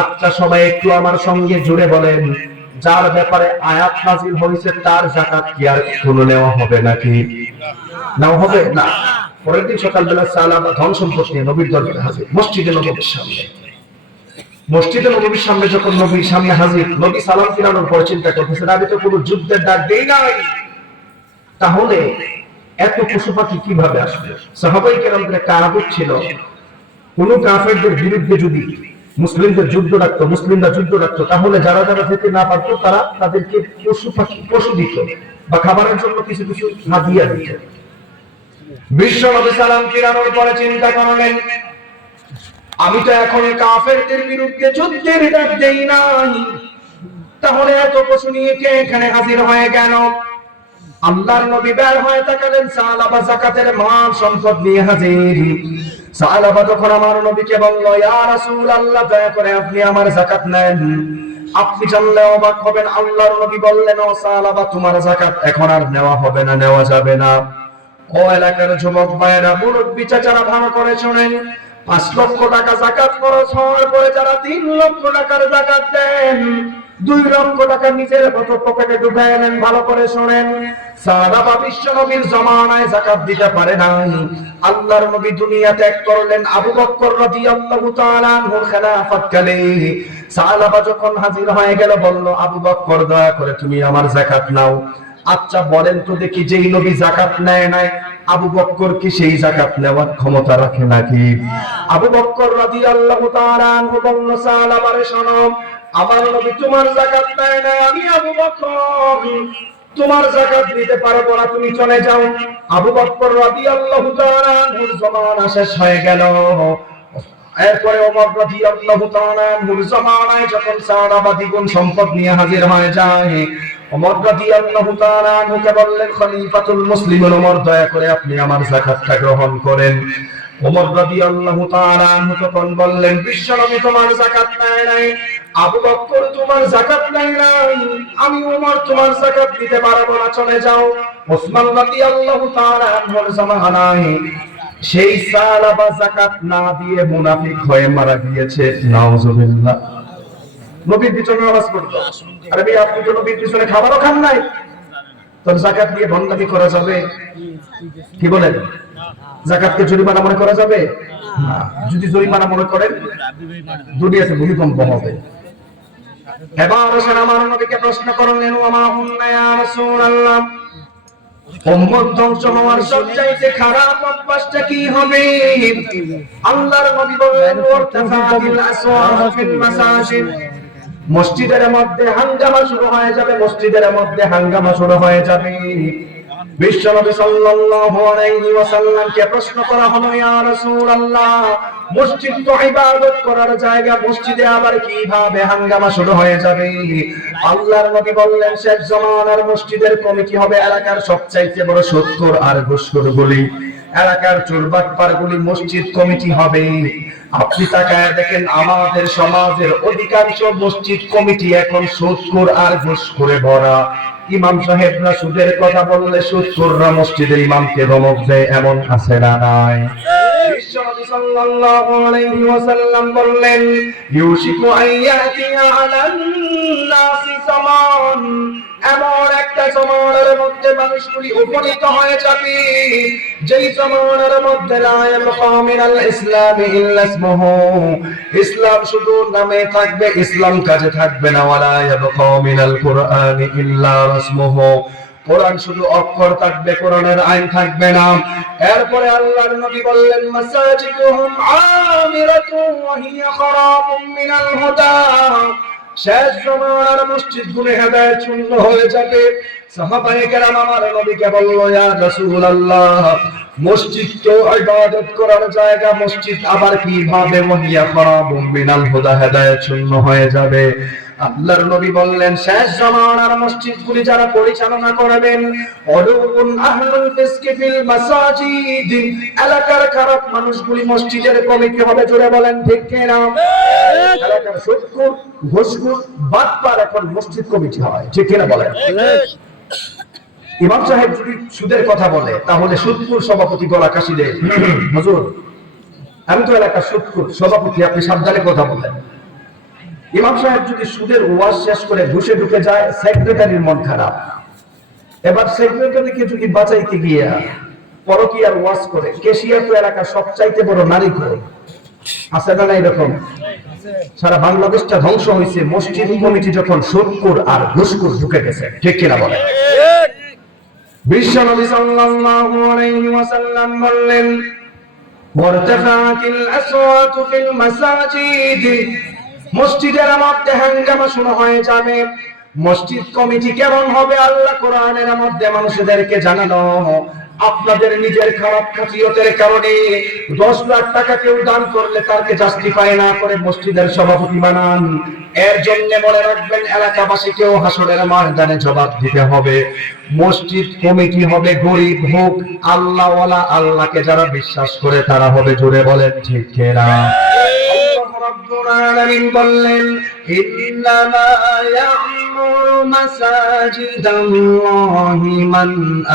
আচ্ছা সবাই একটু আমার সঙ্গে জুড়ে বলেন, যার ব্যাপারে আয়াত নাযিল হয়েছে তার যাকাত কি আর কোনো নেওয়া হবে নাকি? নাও হবে না। পরের দিন সকালবেলা সাহাবা ধন সম্পদ নিয়ে নবীর দরবারে হাজির, মসজিদে নববীর সামনে। মসজিদে নববীর সামনে যখন নবীর সামনে হাজির, নবী সালাম ফিরানোর পর চিন্তা করতেছেন, আমি তো কোনো যুদ্ধের ডাক দেই নাই, তাহলে এত পশু পাখি কিভাবে আসবে? সাহাবায়ে কেরামদের একটা আদত ছিল, কোন কাফেরদের বিরুদ্ধে যদি মুসলিমদের যুদ্ধ ডাকতো, মুসলিমরা যুদ্ধ ডাকতো, তাহলে যারা যারা যেতে না পারতো তারা তাদেরকে পশু পাখি পশু দিত বা খাবারের জন্য কিছু কিছু হাদিয়া দিত। বিশ্ব নবী সালাম ফিরানোর পরে চিন্তা করলেন, আমি তো এখন কাফেরদের বিরুদ্ধে যুদ্ধের ডাক দেই নাই, তাহলে এত পশু নিয়ে কে এখানে হাজির হয়ে গেল? আল্লাহর নবী বের হয়ে তাকালেন, সাহাবা যাকাতের মাল সম্পদ নিয়ে হাজির। সাহাবা তখন আমার নবীকে বলল, ইয়া রাসূলুল্লাহ, দয়া করে আপনি আমার যাকাত নেন। আপনি জানলে অবাক হবেন, আল্লাহর নবী বললেন, ও সাহাবা, তোমার যাকাত এখন আর নেওয়া হবে না, নেওয়া যাবে না। ও এলাকার যুবক ভাইরা, মুরব্বি চাচারা, ভালো করে শুনেন, 5 লক্ষ টাকা যাকাত খরচ হওয়ার পরে যারা 3 লক্ষ টাকার যাকাত দেন, 2 লক্ষ টাকা নিজের পকেটে ঢুকায় নেন। ভালো করে শুনেন, সাহাবা বিশ্ব নবীর জমানায় যাকাত দিতে পারে নাই। আল্লাহর নবী দুনিয়া ত্যাগ করলেন, আবু বকর রাদিয়াল্লাহু তাআলা আনহুর খেলাফতকালে সাহাবা যখন হাজির হয়ে গেল, বলল, আবু বকর, দয়া করে তুমি আমার যাকাত নাও। আচ্ছা বলেন তো দেখি, যেই নবী যাকাত নেয় নাই, আবু বকর কি সেই যাকাত নেওয়ার ক্ষমতা রাখে নাকি? আবু বকর রাদিয়াল্লাহু তাআলা আনহু বলল, সাহাবারে শোনো, আমার নবী তোমার যাকাত নেয় না, আমি আবু বকর তোমার যাকাত নিতে পারবো না, তুমি চলে যাও। আবু বকর রাদিয়াল্লাহু তাআলা আনহুর জামানা শেষ হয়ে গেল। এরপরে ওমর রাদিয়াল্লাহু তাআলা আনহুর জামানায় যখন সাহাবা দ্বিগুণ সম্পদ নিয়ে হাজির হয়ে যায়, ওমর রাদিয়াল্লাহু তাআলা আনহুকে বললেন, খলিফাতুল মুসলিমিন ওমর, দয়া করে আপনি আমার যাকাতটা গ্রহণ করেন। ওমর রাদিয়াল্লাহু তাআলা আনহু তখন বললেন, বিশ্বনবী তোমার যাকাত নেয় নাই, আবু বকর তোমার যাকাত নেয় নাই, আমি ওমর তোমার যাকাত দিতে পারবো না, চলে যাও। ওসমান রাদিয়াল্লাহু তাআলা আনহুর জামানায় সেই সাহাবা যাকাত না দিয়ে মুনাফিক হয়ে মারা গিয়েছে। নাউজুবিল্লাহ। নবীর পিছনে নামাজ পড়তো, আরে ভাই আপনি তো নবীর পিছনে খাবারও খান নাই, তো যাকাত দিয়ে বন্দামি করা যাবে? কি বলেন? যাকাতকে জরিমানা মনে করা যাবে না। যদি জরিমানা মনে করেন, দুনিয়াতে ভূমিকম্প হবে। এবার আসেন আমার নবীকে প্রশ্ন করলেন, ওমা হুন্না ইয়া রাসূলুল্লাহ, উম্মত ধ্বংস হওয়ার সবচাইতে খারাপ অভ্যাসটা কি হবে? আল্লাহর নবী বললেন, ওয়ারতাফাতিল আসওয়াত ফিল মাসাজিদ, মসজিদের মধ্যে হাঙ্গামা শুরু হয়ে যাবে, মসজিদের মধ্যে হাঙ্গামা শুরু হয়ে যাবে। বিশ্বনবী সাল্লাল্লাহু আলাইহি ওয়াসাল্লামকে প্রশ্ন করা হলো, ইয়া রাসূলুল্লাহ, মসজিদ তো ইবাদত করার জায়গা, মসজিদে আবার কিভাবে হাঙ্গামা শুরু হয়ে যাবে? আল্লাহর নবী বললেন, শেষ জামানার মসজিদের কমিটি হবে এলাকার সবচাইতে বড় সুদখোর আর ঘুষখোরগুলি, এলাকার চোরবাটপারগুলি মসজিদ কমিটি হবে। আপনি তাকায় দেখেন, আমাদের সমাজের অধিকাংশ মসজিদ কমিটি এখন সুদখোর আর ঘুষখোরে ভরা। ইমাম সাহেবরা সুদের কথা বললে সুদখোররা মসজিদের ইমামকে ধমক দেয়, এমন আছে না নাই? বিশ্বনবী সাল্লাল্লাহু আলাইহি ওয়াসাল্লাম বললেন, ইউশিকু আইয়াতিয়া আলান নাসি জামান, এমন একটা জমানার মধ্যে মানুষগুলি উপনীত হয়ে যাবে যেই জমানার মধ্যে লা ইয়াবকা মিনাল ইসলামি ইল্লা ইসমুহু, ইসলাম শুধু নামে থাকবে, ইসলাম কাজে থাকবে না। ওয়ালা ইয়াবকা মিনাল কুরআনি ইল্লা রাসমুহু, কোরআন শুধু অক্ষর থাকবে, কোরআনের আইন থাকবে না। এরপরে আল্লাহর নবী বললেন, মাসাজিদুহুম আমিরাতুন ওয়া হিয়া খারাবুম মিনাল হুদা, শেষ জামানার মসজিদগুলো হেদায়েত শূন্য হয়ে যাবে। সাহাবায়ে কেরাম আমার নবীকে বলল, ইয়া রাসূলুল্লাহ, মসজিদ তো ইবাদত করার জায়গা, মসজিদ আবার কিভাবে ওয়া হিয়া খারাবুম মিনাল হুদা হেদায়েত শূন্য হয়ে যাবে? আল্লাহর নবী বললেন, শেষ জামানার মসজিদগুলি যারা পরিচালনা করবেন, উলুন আহলুল ফিসকি ফিল মাসাজিদ, এলাকার খারাপ মানুষগুলি মসজিদের কমিটি হবে। জোরে বলেন ঠিক কি না? এলাকার সুদখোর, ঘুষখোর, বাটপার এখন মসজিদ কমিটি হয়, ঠিক কি না বলেন? ইমাম সাহেব যদি সুদের কথা বলে, তাহলে সুদখোর সভাপতি গলা কাশি দেয়, হুজুর আমি তো এলাকার সুদখোর সভাপতি, আপনি সাবধানে কথা বলেন। ইমাম সাহেব যদি সুদের ওয়াজ শেষ করে ঘুষে ঢুকে যায়, সেক্রেটারির মন খারাপ। এবার সেক্রেটারিকে যদি বাঁচাইতে গিয়ে পরকীয়ার ওয়াজ করে, কেশিয়ার তো এলাকার সবচাইতে বড় নারী করে, আছে না এরকম? সারা বাংলাদেশটা ধ্বংস হয়েছে মসজিদ কমিটি যখন সুদখোর আর ঘুষখোর ঢুকে গেছে, ঠিক কিনা বলে? বিশ্বনবী সাল্লাল্লাহু আলাইহি ওয়াসাল্লাম বললেন, ওয়ারতাফাতিল আসওয়াতু ফিল মাসাজিদ, মসজিদের মধ্যে হাঙ্গামা শুরু হয়ে যাবে। মসজিদ কমিটি কেমন হবে? আল্লাহ কোরআনের মধ্যে মানুষদেরকে জানানো, আপনাদের নিজের খারাপ খাসিয়তের কারণে 10 লাখ টাকা কেউ দান করলে তাকে জাস্টিফাই না করে মসজিদের সভাপতি বানান। এর জন্য মনে রাখবেন, এলাকাবাসীকেও হাসরের ময়দানে জবাব দিতে হবে। মসজিদ কমিটি হবে গরিব হোক আল্লাহওয়ালা, আল্লাহকে যারা বিশ্বাস করে তারা হবে। জোরে বলেন ঠিক কিনা? রব্বুল আলামিন বললেন, ইন্নামা ইয়া'মুরু মাসাজিদাল্লাহি মান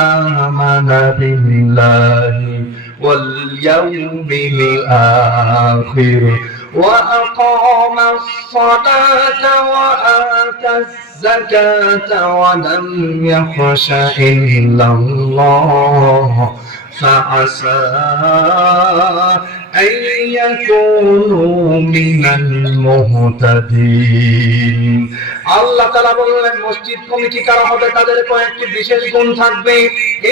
আমানা বিল্লাহি ওয়াল ইয়াউমিল আখির ওয়া আকামাস সালাতা ওয়া আতাজ যাকাতা ওয়া লাম ইয়াখশা ইল্লাল্লাহ فعسى أن يكونوا من المهتدين। আল্লাহ তাআলা বললেন, মসজিদ কমিটি কারা হবে? তাদের কয়েকটি বিশেষ গুণ থাকবে।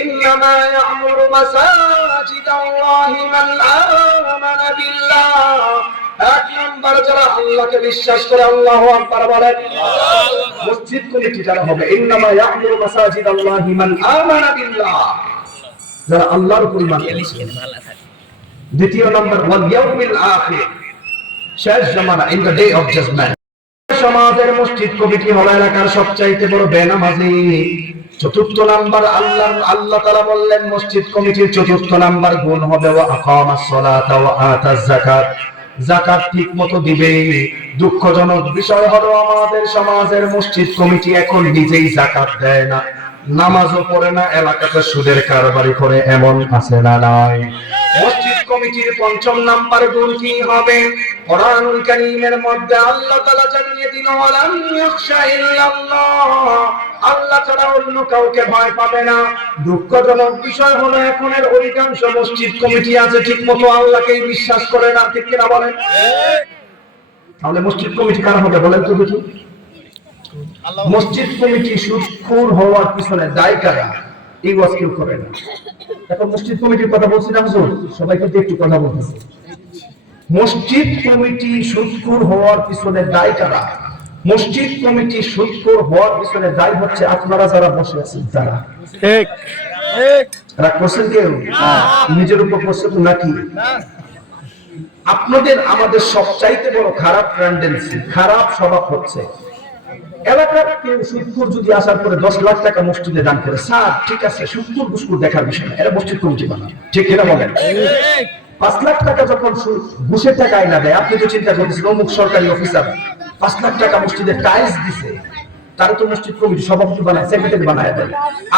ইন্নামা ইয়া'মুরু মাসাজিদাল্লাহি মান আমানা বিল্লাহ, এক নাম্বার যারা আল্লাহকে বিশ্বাস করে, আল্লাহু আকবার বলেন। মসজিদ কমিটি যারা হবে, ইন্নামা ইয়া'মুরু মাসাজিদাল্লাহি মান আমানা বিল্লাহ, যারা আল্লাহর উপর ঈমান এনেছে। দ্বিতীয় নাম্বার, ওয়াল ইয়াউমিল আখির, শেষ জামানা, in the day of judgement. সমাজের মসজিদ কমিটি হলো এলাকার সবচাইতে বড় বেনামাজি। চতুর্থ নাম্বার, আল্লাহ তাআলা বললেন মসজিদ কমিটির চতুর্থ নাম্বার গুণ হবে ওয়া আকামাস সালাতা ওয়া আতাজ যাকাত, যাকাত ঠিকমতো দিবে। দুঃখজনক বিষয় হলো আমাদের সমাজের মসজিদ কমিটি এখন নিজেই যাকাত দেয় না, নামাজও পড়ে না, এলাকাতে সুদের কারবারি করে, এমন আছে না নাই? মসজিদ কমিটির পঞ্চম নাম্বার গুণ কি হবে? কোরআনুল কারীমের মধ্যে আল্লাহ তাআলা জানিয়ে দিল, ওয়ালাম ইয়াখশা ইল্লাল্লাহ, আল্লাহ ছাড়া অন্য কাউকে ভয় পাবে না। দুঃখজনক বিষয় হলো এখনের অধিকাংশ মসজিদ কমিটি আছে ঠিকমতো আল্লাহকেই বিশ্বাস করে না, ঠিক কিনা বলেন? তাহলে মসজিদ কমিটি কারা হবে বলেন তো দেখি? মসজিদ কমিটি সুদখোর হওয়ার পিছনে দায়ী কারা? এই ওয়াজ কেউ করে না। এখন মসজিদ কমিটির কথা বলছি না হুজুর, সবাই কিন্তু একটু কথা বলতেছে। মসজিদ কমিটি সুদখোর হওয়ার পিছনে দায়ী কারা? মসজিদ কমিটি সুদখোর হওয়ার পিছনে দায়ী হচ্ছে আপনারা যারা বসে আছেন তারা। ঠিক রাগ করছেন কেউ? নিজের উপর করছেন নাকি? আপনাদের আমাদের সবচাইতে বড় খারাপ টেন্ডেন্সি, খারাপ স্বভাব হচ্ছে এলাকার কেউ সুদখোর যদি আসার পরে 10 লাখ টাকা মসজিদে দান করে, স্যার ঠিক আছে সুদখোর ঘুষখোর দেখার বিষয় না, এরা মসজিদ কমিটি বানায়, ঠিক কিনা বলেন? 5 লাখ টাকা যখন ঘুষের টাকা আইনা দেয়, আপনি তো চিন্তা করতেছেন অমুক সরকারি অফিসার 5 লাখ টাকা মসজিদে টাইলস দিছে, তারা তো মসজিদ কমিটি সভাপতি বানায়, সেক্রেটারি বানায় দেন।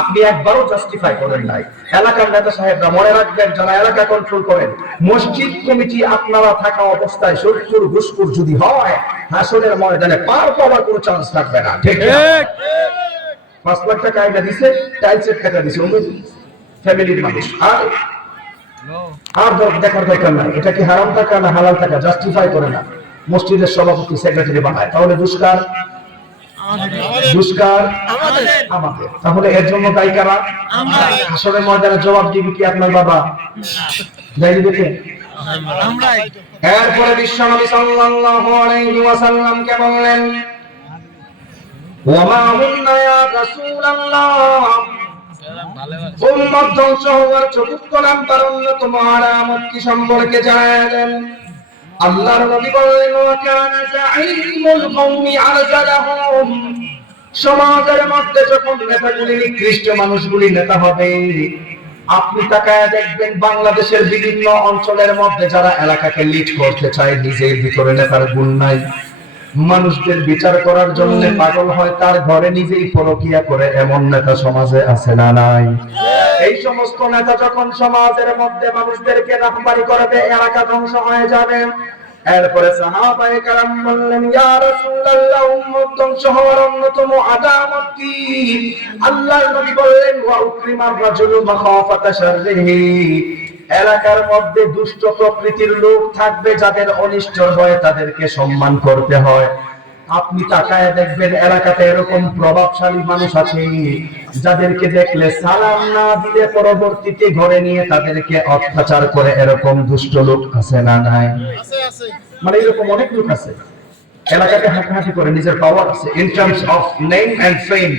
আপনি একবারও জাস্টিফাই করেন নাই। এলাকার নেতা সাহেবরা মনে রাখবেন, যারা এলাকা কন্ট্রোল করেন, মসজিদ কমিটি আপনারা থাকা অবস্থায় সুদখোর ঘুষখোর যদি হয়, হাসরের ময়দানে পার পাওয়ার কোনো চান্স থাকবে না, ঠিক না? 5 লাখ টাকা আইনা দিছে, টাইলসের টাকা দিছে অমুক ফ্যামিলির মানুষ, আর দেখার দরকার নাই এটা কি হারাম টাকা না হালাল টাকা, জাস্টিফাই করে না, মসজিদের সভাপতি সেক্রেটারি বানায়, তাহলে দুষ্কার আমাদের। তাহলে এর জন্য দায়ী কারা? হাসরের ময়দানে জবাব দিবে কি আপনার বাবা? দায়ী দেখে এরপরে বিশ্বনবী সাল্লাল্লাহু আলাইহি ওয়াসাল্লাম কে বললেন, ওয়া মা হুন্না ইয়া রাসূলুল্লাহ, উম্মত ধ্বংস হওয়ার চতুর্থ নাম্বার অন্যতম আলামত কি সম্পর্কে জানায় দেন। আল্লাহর নবী বললেন, ওয়া কানা যাঈমুল কওমি আরজালাহুম, সমাজের মধ্যে যখন নেতাগুলি নিকৃষ্ট মানুষগুলি নেতা হবে, আপনি তাকায় দেখবেন বাংলাদেশের বিভিন্ন অঞ্চলের মধ্যে যারা এলাকাকে লিড করতে চায়, নিজের ভিতরে নেতার গুণ নাই, মানুষদের বিচার করার জন্য পাগল হয়, তার ঘরে নিজেই পরকিয়া করে, এমন নেতা সমাজে আছে না নাই? এই সমস্ত নেতা যখন সমাজের মধ্যে মানুষদেরকে রাহবারি করবে, এলাকা ধ্বংস হয়ে যাবে। এরপরে সাহাবায়ে কেরাম বললেন, ইয়া রাসূলুল্লাহ, উম্মত ধ্বংস হওয়ার অন্যতম আলামত কি? আল্লাহর নবী বললেন, ওয়া উকরিমার রাজুলু মাখাফাতা শাররিহি, এলাকার মধ্যে দুষ্ট প্রকৃতির লোক থাকবে, যাদের অনিষ্টর হয় তাদেরকে সম্মান করতে হয়। আপনি তাকায় দেখবেন এলাকাতে এরকম প্রভাবশালী মানুষ আছে, যাদেরকে দেখলে সালাম না দিলে পরবর্তীতে ঘরে নিয়ে তাদেরকে অত্যাচার করে, এরকম দুষ্ট লোক আছে না নাই? মানে এরকম অনেক লোক আছে এলাকাতে হাঁটাহাঁটি করে, নিজের পাওয়ার আছে, in terms of name and fame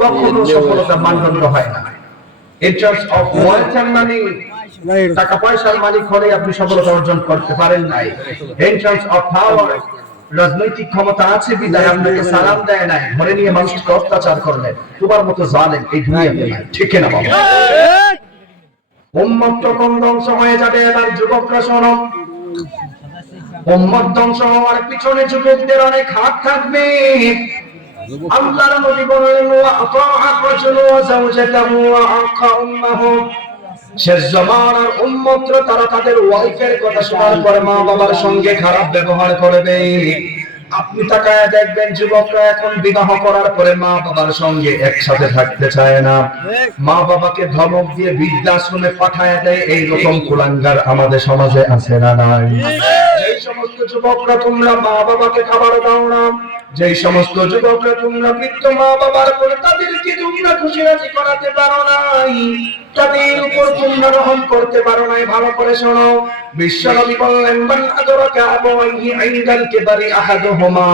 কখনো সফলতার মানদণ্ড হয় না। In terms of wealth and money, টাকা পয়সার মালিক হলে আপনি সফলতা অর্জন করতে পারেন নাই। ইন টার্মস অফ পাওয়ার, রাজনৈতিক ক্ষমতা আছে বিদায় আপনাকে সালাম দেয় নাই, ঘরে নিয়ে মানুষকে অত্যাচার করলেন, তোমার মতো জালেম এই দুনিয়াতে নাই, ঠিক না বাবা? উম্মত তখন ধ্বংস হয়ে যাবে। এবার যুবকরা শোনো, উম্মত ধ্বংস হওয়ার পিছনে যুবকদের অনেক হাত থাকবে। আল্লাহর নবী বললেন, ওয়া আতাআ রাজুলু ওয়া যাওজাতাহু ওয়া আqa উম্মাহু, শেষ জামানার উম্মতরা তারা তাদের ওয়াইফের কথা শোনার পর মা বাবার সঙ্গে খারাপ ব্যবহার করবে। আপনি তাকায় দেখবেন যুবকরা এখন বিবাহ করার পরে মা বাবার সঙ্গে একসাথে থাকতে চায় না, মা বাবাকে ধমক দিয়ে বৃদ্ধাশ্রমে পাঠায় দেয়। এইরকম কুলাঙ্গার আমাদের সমাজে আছে না নাই? যেই সমস্ত যুবকরা তোমরা মা বাবাকে খাবার দাও না, যেই সমস্ত যুবকরা তোমরা বৃদ্ধ মা বাবার করে তাদেরকে তোমরা খুশি রাজি করাতে পারো নাই, তাদের উপর তোমরা রহম করতে পারো নাই, ভালো করে শোনো। বিশ্বনবী বললেন, মান আদরাকা আবাওয়াইহি ইনদাল কিবারি আহাদুহুমা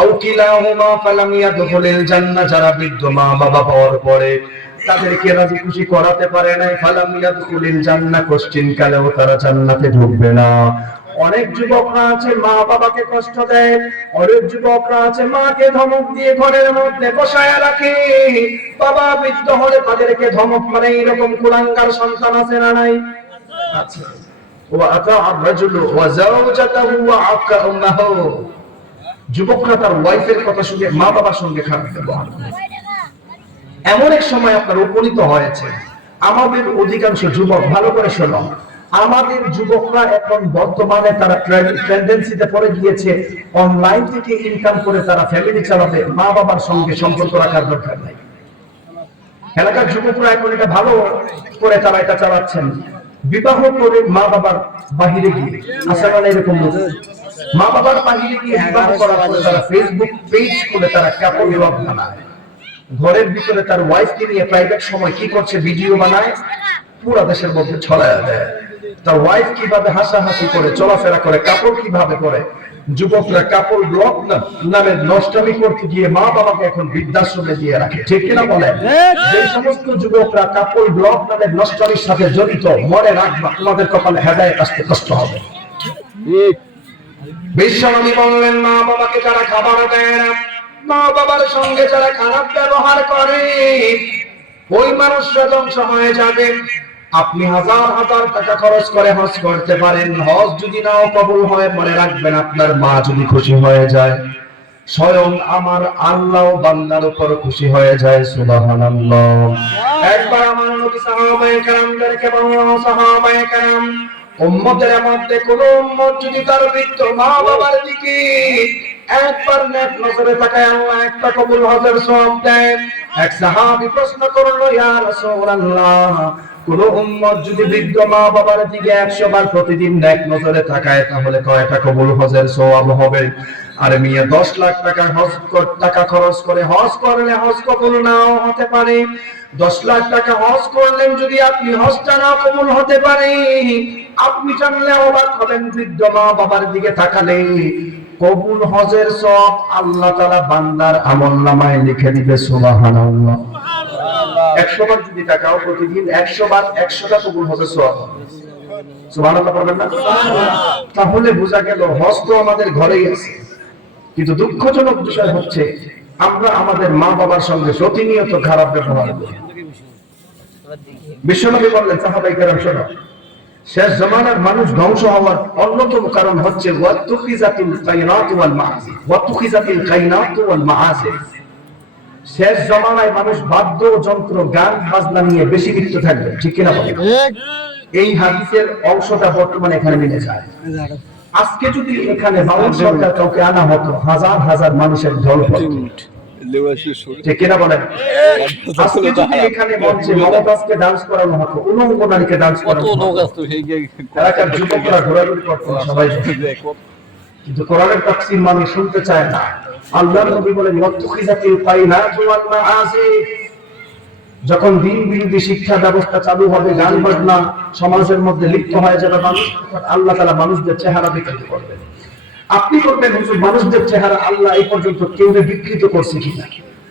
আও কিলাহুমা ফালাম ইয়াদখুলিল জান্নাহ, যারা বৃদ্ধ মা বাবা পাওয়ার পরে তাদেরকে রাজি খুশি করাতে পারে নাই, ফালাম ইয়াদখুলিল জান্নাহ, কোশ্চিন কালেও তারা জান্নাতে ঢুকবে না। অনেক যুবকরা আছে মা বাবাকে কষ্ট দেয়, অনেক যুবকরা আছে মাকে ধমক দিয়ে ঘরের মধ্যে বসায় রাখে, বাবা বৃদ্ধ হলে তাদেরকে ধমক মারে। এরকম কুলাঙ্গার সন্তান আছে না নাই? আছে। ওয়া আতাআ রাজুলু ওয়া যাওজাতাহু ওয়া আqa উম্মাহু, যুবকরা তার ওয়াইফের কথা শুনে মা বাবার সঙ্গে খারাপ ব্যবহার করে। এমন এক সময় আপনার উপনীত হয়েছে, আমাদের অধিকাংশ যুবক, ভালো করে শোনো, আমাদের যুবকরা এখন বর্তমানে তারা টেন্ডেন্সিতে পড়ে গিয়েছে অনলাইন থেকে ইনকাম করে তারা ফ্যামিলি চালাবে, মা বাবার সঙ্গে সম্পর্ক রাখার দরকার নাই। এলাকার যুবকরা এখন এটা ভালো করে তারা এটা চালাচ্ছেন, বিবাহ করে মা বাবার বাহিরে গিয়ে, আসলে এরকম মা বাবার বাহিরে গিয়ে বিবাহ করার পরে তারা ফেসবুক পেজ খুলে তারা কাপড় ব্লগ বানায়, ঘরের ভিতরে তার ওয়াইফকে নিয়ে প্রাইভেট সময় কি করছে ভিডিও বানায়, পুরো দেশের মধ্যে ছড়ায় দেয়। তার ওয়াইফ কিভাবে হাসাহাসি করে চলাফেরা করে, কাপড় কিভাবে পরে। যুবকরা কাপড় ব্লক নামে নষ্টামি করতে গিয়ে মা বাবাকে এখন বৃদ্ধাশ্রমে দিয়ে রাখে, ঠিক কিনা বলেন? যে সমস্ত যুবকরা কাপড় ব্লক নামে নষ্টামির সাথে জড়িত, মনে রাখবা তোমাদের কপালে হেদায়েত আসতে কষ্ট হবে। বিশ্বনবী বললেন, মা বাবাকে যারা খাবার দেয় না, মা বাবার সঙ্গে যারা খারাপ ব্যবহার করে, ওই মানুষরা ধ্বংস হয়ে যাবে। আপনি হাজার হাজার টাকা খরচ করে হজ করতে পারেন, হজ যদি নাও কবুল হয়, মনে রাখবেন আপনার মা যদি খুশি হয়ে যায়, স্বয়ং আমার আল্লাহ বান্দার উপর খুশি হয়ে যায়। সুবহানাল্লাহ। একবার আমার নবী সাহাবায়ে কেরামদেরকে বললেন, সাহাবায়ে কেরাম, উম্মতের মধ্যে কোন উম্মত যদি তার বৃদ্ধ মা বাবার দিকে একবার নেক নজরে তাকায়, আল্লাহ একটা কবুল হজের সওয়াব দেন। এক সাহাবী প্রশ্ন করলো, ইয়া রাসূলুল্লাহ, কোন উম্মত যদি বৃদ্ধ মা বাবার দিকে 100 বার প্রতিদিন নেক নজরে তাকায়, তাহলে কয়টা কবুল হজের সওয়াব হবে? আর মিয়া 10 লাখ টাকা খরচ করে হজ করলে হজ কবুল নাও হতে পারে। 10 লাখ টাকা হজ করলেন, যদি আপনি হজটা না কবুল হতে পারে, আপনি জানলে অবাক হবেন, বৃদ্ধ মা বাবার দিকে তাকালে কবুল হজের সওয়াব আল্লাহ তাআলা বান্দার আমলনামায় লিখে দিবে। সুবহানাল্লাহ। 100 বার যদি টাকাও প্রতিদিন 100 বার 100টা কবুল হজের সওয়াব হবে। সুবহানাল্লাহ বলবেন না? তাহলে বোঝা গেল হজ তো আমাদের ঘরেই আছে, কিন্তু দুঃখজনক বিষয় হচ্ছে আমরা আমাদের মা বাবার সঙ্গে প্রতিনিয়ত খারাপ ব্যবহার করি। বিশ্বনবী বললেন, সাহাবায়ে কেরাম শোনো, শেষ জামানার মানুষ ধ্বংস হওয়ার অন্যতম কারণ হচ্ছে ওয়াতুখিজাতিল কায়নাত ওয়াল মাআসি, ওয়াতুখিজাতিল কায়নাত ওয়াল মাআসি। শেষ জামানায় মানুষ বাদ্যযন্ত্র, গান বাজনা নিয়ে বেশি লিপ্ত থাকবে, ঠিক কিনা বলেন? এই হাদিসের অংশটা বর্তমানে এখানে মিলে যায়। আজকে যদি এখানে বাউল সরকার কাউকে আনা হতো, হাজার হাজার মানুষের ঢল পড়তো, ঠিক কিনা বলেন? আজকে যদি এখানে মঞ্চে মমতাজকে ডান্স করানো হতো, উলঙ্গ নারীকে ডান্স করানো হতো, এলাকার যুবকরা ঘোরাঘুরি করতো সবাই। কিন্তু কোরআনের তাফসীর মানুষ শুনতে চায় না। আল্লাহর নবী বলেন, ওয়াতুখিজাতিল কায়নাত ওয়াল মাআসি। যখন দিন বিরোধী শিক্ষা ব্যবস্থা চালু হবে, গান বাজনা সমাজের মধ্যে লিপ্ত হয়ে যাবে মানুষ, আল্লাহ তাআলা মানুষদের চেহারা বিকৃত করবেন। আপনি করবেন, হুজুর মানুষদের চেহারা আল্লাহ এই পর্যন্ত কেউ বিকৃত করছে কিনা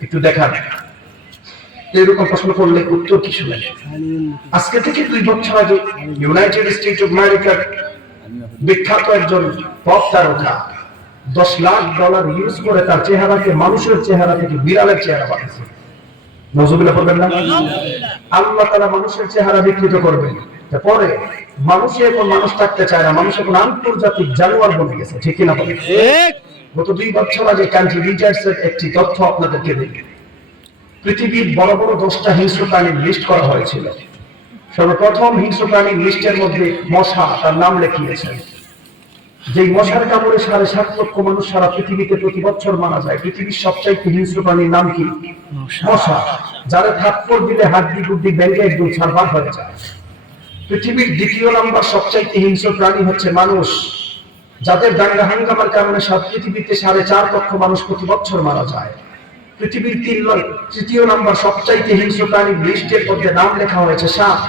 একটু দেখান। এরকম প্রশ্ন করলে উত্তর কি শুনেন? আজকে থেকে 2 বছর আগে ইউনাইটেড স্টেট অফ আমেরিকার বিখ্যাত একজন পপ তারকা $10 লাখ ইউজ করে তার চেহারাকে মানুষের চেহারা থেকে বিড়ালের চেহারা বানিয়েছে। নজরুল্লাহ বলবেন না? আল্লাহ তাআলা মানুষের চেহারা বিকৃত করবেন। পরে মানুষ এখন মানুষ থাকতে চায় না, মানুষ এখন আন্তর্জাতিক জানোয়ার বনে গেছে, ঠিক কিনা বলেন? গত 2 বছর আগে কান্ট্রি রিটার্স এর একটি তথ্য আপনাদেরকে দিই। পৃথিবীর বড় বড় 10টা হিংস্র প্রাণীর লিস্ট করা হয়েছিল। সর্বপ্রথম হিংস্র প্রাণীর লিস্টের মধ্যে মশা তার নাম লিখিয়েছেন। যে মশার কামড়ে 7.5 লক্ষ মানুষ সারা পৃথিবীতে প্রতি বছর মারা যায়। পৃথিবীর সবচাইতে হিংস্র প্রাণীর নাম কি? মশা। যারা থাপ্পড় দিলে হাড্ডি গুড্ডি ভেঙে একদম ছারখার হয়ে যায়। পৃথিবীর 2য় নাম্বার সবচাইতে হিংস্র প্রাণী হচ্ছে মানুষ, যাদের দাঙ্গা হাঙ্গামার কারণে সারা পৃথিবীতে 4.5 লক্ষ মানুষ প্রতি বছর মারা যায়। পৃথিবীর 3য় নাম্বার সবচাইতে হিংস্র প্রাণীর লিস্টের মধ্যে নাম লেখা হয়েছে সাপ,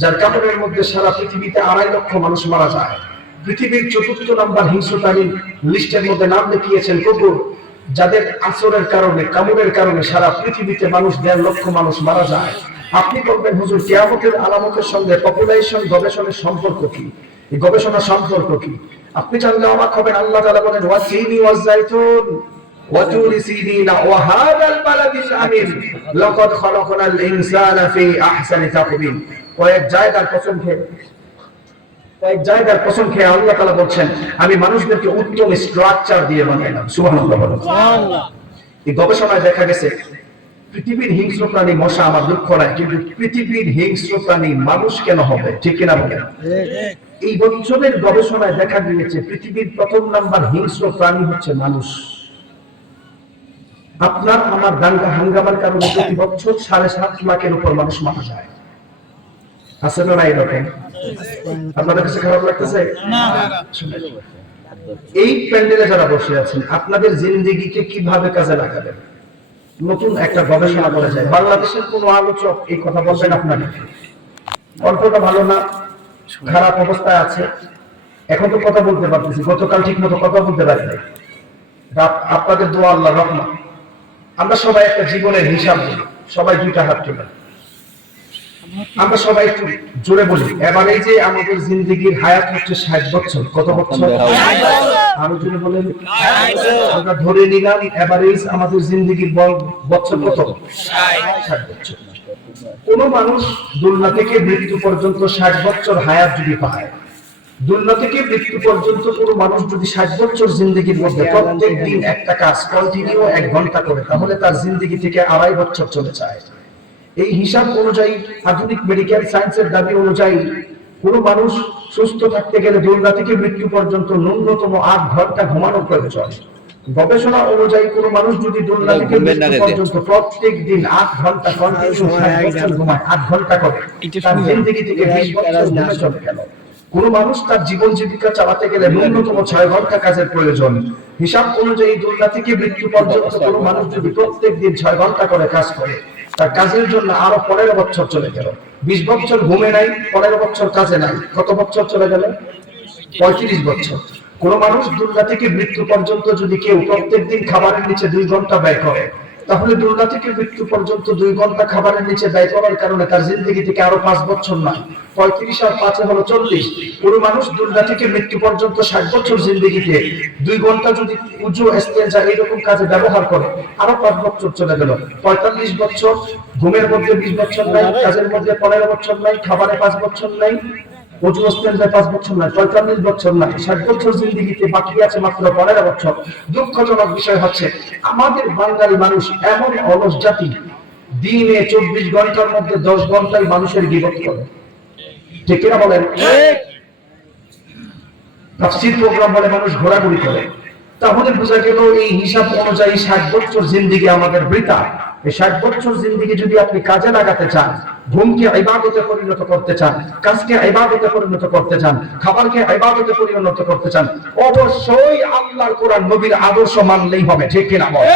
যার কামড়ের মধ্যে সারা পৃথিবীতে 2.5 লক্ষ মানুষ মারা যায়। পৃথিবীর 4র্থ নাম্বার হিংস্র প্রাণীর লিস্টের মধ্যে নাম লিখিয়েছেন কুকুর, যাদের আঁচড়ের কারণে, কামড়ের কারণে সারা পৃথিবীতে মানুষ 1.5 লক্ষ মানুষ মারা যায়। আপনি বলবেন, হুজুর কিয়ামতের আলামতের সঙ্গে পপুলেশন গবেষণার সম্পর্ক কি? এই গবেষণার সম্পর্ক কি? আপনি জানলে অবাক হবেন। আল্লাহ তাআলা বলেন, ওয়াসিনি ওয়াজাইতুন ওয়াতুরি সিনিনা ওয়া হাদাল বালাদিল আমিন লাকাদ খালাকনাল ইনসানা ফি আহসানি তাকওয়িম। কয়েক জায়গার কসম খেয়ে আল্লাহ তাআলা বলছেন, আমি মানুষদেরকে উত্তম স্ট্রাকচার দিয়ে বানাইলাম। সুবহানাল্লাহ বলেন। এই গবেষণায় দেখা গেছে পৃথিবীর হিংস্র প্রাণী মশা আমার দুঃখ নাই, কিন্তু পৃথিবীর হিংস্র প্রাণী মানুষ কেন হবে, ঠিক কিনা বলেন? এই বছরের গবেষণায় দেখা গিয়েছে পৃথিবীর 1ম নাম্বার হিংস্র প্রাণী হচ্ছে মানুষ। আপনার আমার দাঙ্গা হাঙ্গামার কারণে প্রতি বছর 7.5 লাখের উপর মানুষ মারা যায়। আছে না এরকম? আপনাদের কাছে খারাপ লাগতেছে? এই প্যান্ডেলে যারা বসে আছেন, আপনাদের জিন্দেগিকে কিভাবে কাজে লাগাবেন? নতুন একটা গবেষণা করা যায়। বাংলাদেশের কোন আলোচক এই কথা বলবেন আপনাদের? অল্পটা ভালো না, খারাপ অবস্থায় আছে। এখন তো কথা বলতে পারতেছি, গতকাল ঠিক মতো কথা বলতে পারি নাই। আপনাদের দোয়া, আল্লাহ রহমত। আমরা সবাই একটা জীবনের হিসাব দিই, সবাই দুইটা হাত তুলে আমরা সবাই একটু জোরে বলি, এবারে যে আমাদের জিন্দেগির হায়াত হচ্ছে 60 বছর। কত বছর? আরো জোরে বলেন। আমরা ধরে নিলাম এভারেজ আমাদের জিন্দেগির বছর কত? 60 বছর। কোন মানুষ দুনিয়া থেকে মৃত্যু পর্যন্ত 60 বছর হায়াত যদি পায়, দুনিয়া থেকে মৃত্যু পর্যন্ত কোনো মানুষ যদি 60 বছর জিন্দেগির মধ্যে প্রত্যেক দিন একটা কাজ কন্টিনিউ 1 ঘন্টা করে, তাহলে তার জিন্দেগি থেকে 2.5 বছর চলে যায়। এই হিসাব অনুযায়ী, আধুনিক মেডিকেল সায়েন্সের দাবি অনুযায়ী, কোন মানুষ সুস্থ থাকতে গেলে দুনিয়া থেকে মৃত্যু পর্যন্ত ন্যূনতম 8 ঘন্টা ঘুমানোর প্রয়োজন। গবেষণা অনুযায়ী কোন মানুষ যদি দুনিয়া থেকে মৃত্যু পর্যন্ত প্রত্যেক দিন 8 ঘন্টা কন্টিনিউ ঘুমায়, 8 ঘন্টা করে, তার জিন্দেগি থেকে 20 বছর ঘুমে চলে গেল। কোন মানুষ তার জীবন জীবিকা চালাতে গেলে ন্যূনতম 6 ঘন্টা কাজের প্রয়োজন। হিসাব অনুযায়ী দুনিয়া থেকে মৃত্যু পর্যন্ত কোন মানুষ যদি প্রত্যেক দিন 6 ঘন্টা করে কাজ করে, তার কাজের জন্য আরো 15 বছর চলে গেল। 20 বছর ঘুমে নাই, 15 বছর কাজে নাই, কত বছর চলে গেল? 35 বছর। কোন মানুষ দুনিয়া থেকে মৃত্যু পর্যন্ত যদি কেউ প্রত্যেক দিন খাবারের নিচে 2 ঘন্টা ব্যয় করে, তাহলে দুনিয়া থেকে মৃত্যু পর্যন্ত 2 ঘন্টা খাবারের নিচে ব্যয় করার কারণে তার জিন্দেগি থেকে আরো 5 বছর নয়, 35 আর 5 হলো 40। কোন মানুষ দুনিয়া থেকে মৃত্যু পর্যন্ত 60 বছর জিন্দেগিতে 2 ঘন্টা যদি উজু ইস্তেঞ্জা এরকম কাজে ব্যবহার করে, আরো 5 বছর চলে গেল। 45 বছর। ঘুমের মধ্যে 20 বছর নাই, কাজের মধ্যে 15 বছর নাই, খাবারে 5 বছর নাই, উজু ইস্তেঞ্জায় 5 বছর নাই, 45 বছর নাই, 60 বছর জিন্দেগিতে বাকি আছে মাত্র 15 বছর। দুঃখজনক বিষয় হচ্ছে আমাদের বাঙালি মানুষ এমন অলস জাতি, দিনে 24 ঘন্টার মধ্যে 10 ঘন্টায় মানুষের গীবত করে। ঠিক কিনা বলেন? তাফসীর প্রোগ্রাম বলে মানুষ ঘোরাঘুরি করে। তাহলে বোঝা গেল এই হিসাব অনুযায়ী 60 বছর জিন্দেগি আমাদের বৃথা। এই 60 বছর জিন্দেগি যদি আপনি কাজে লাগাতে চান, ঘুমকে ইবাদতে পরিণত করতে চান, কাজকে ইবাদতে পরিণত করতে চান, খাবারকে ইবাদতে পরিণত করতে চান, অবশ্যই আল্লাহর কোরআন নবীর আদর্শ মানলেই হবে। ঠিক কিনা বলেন?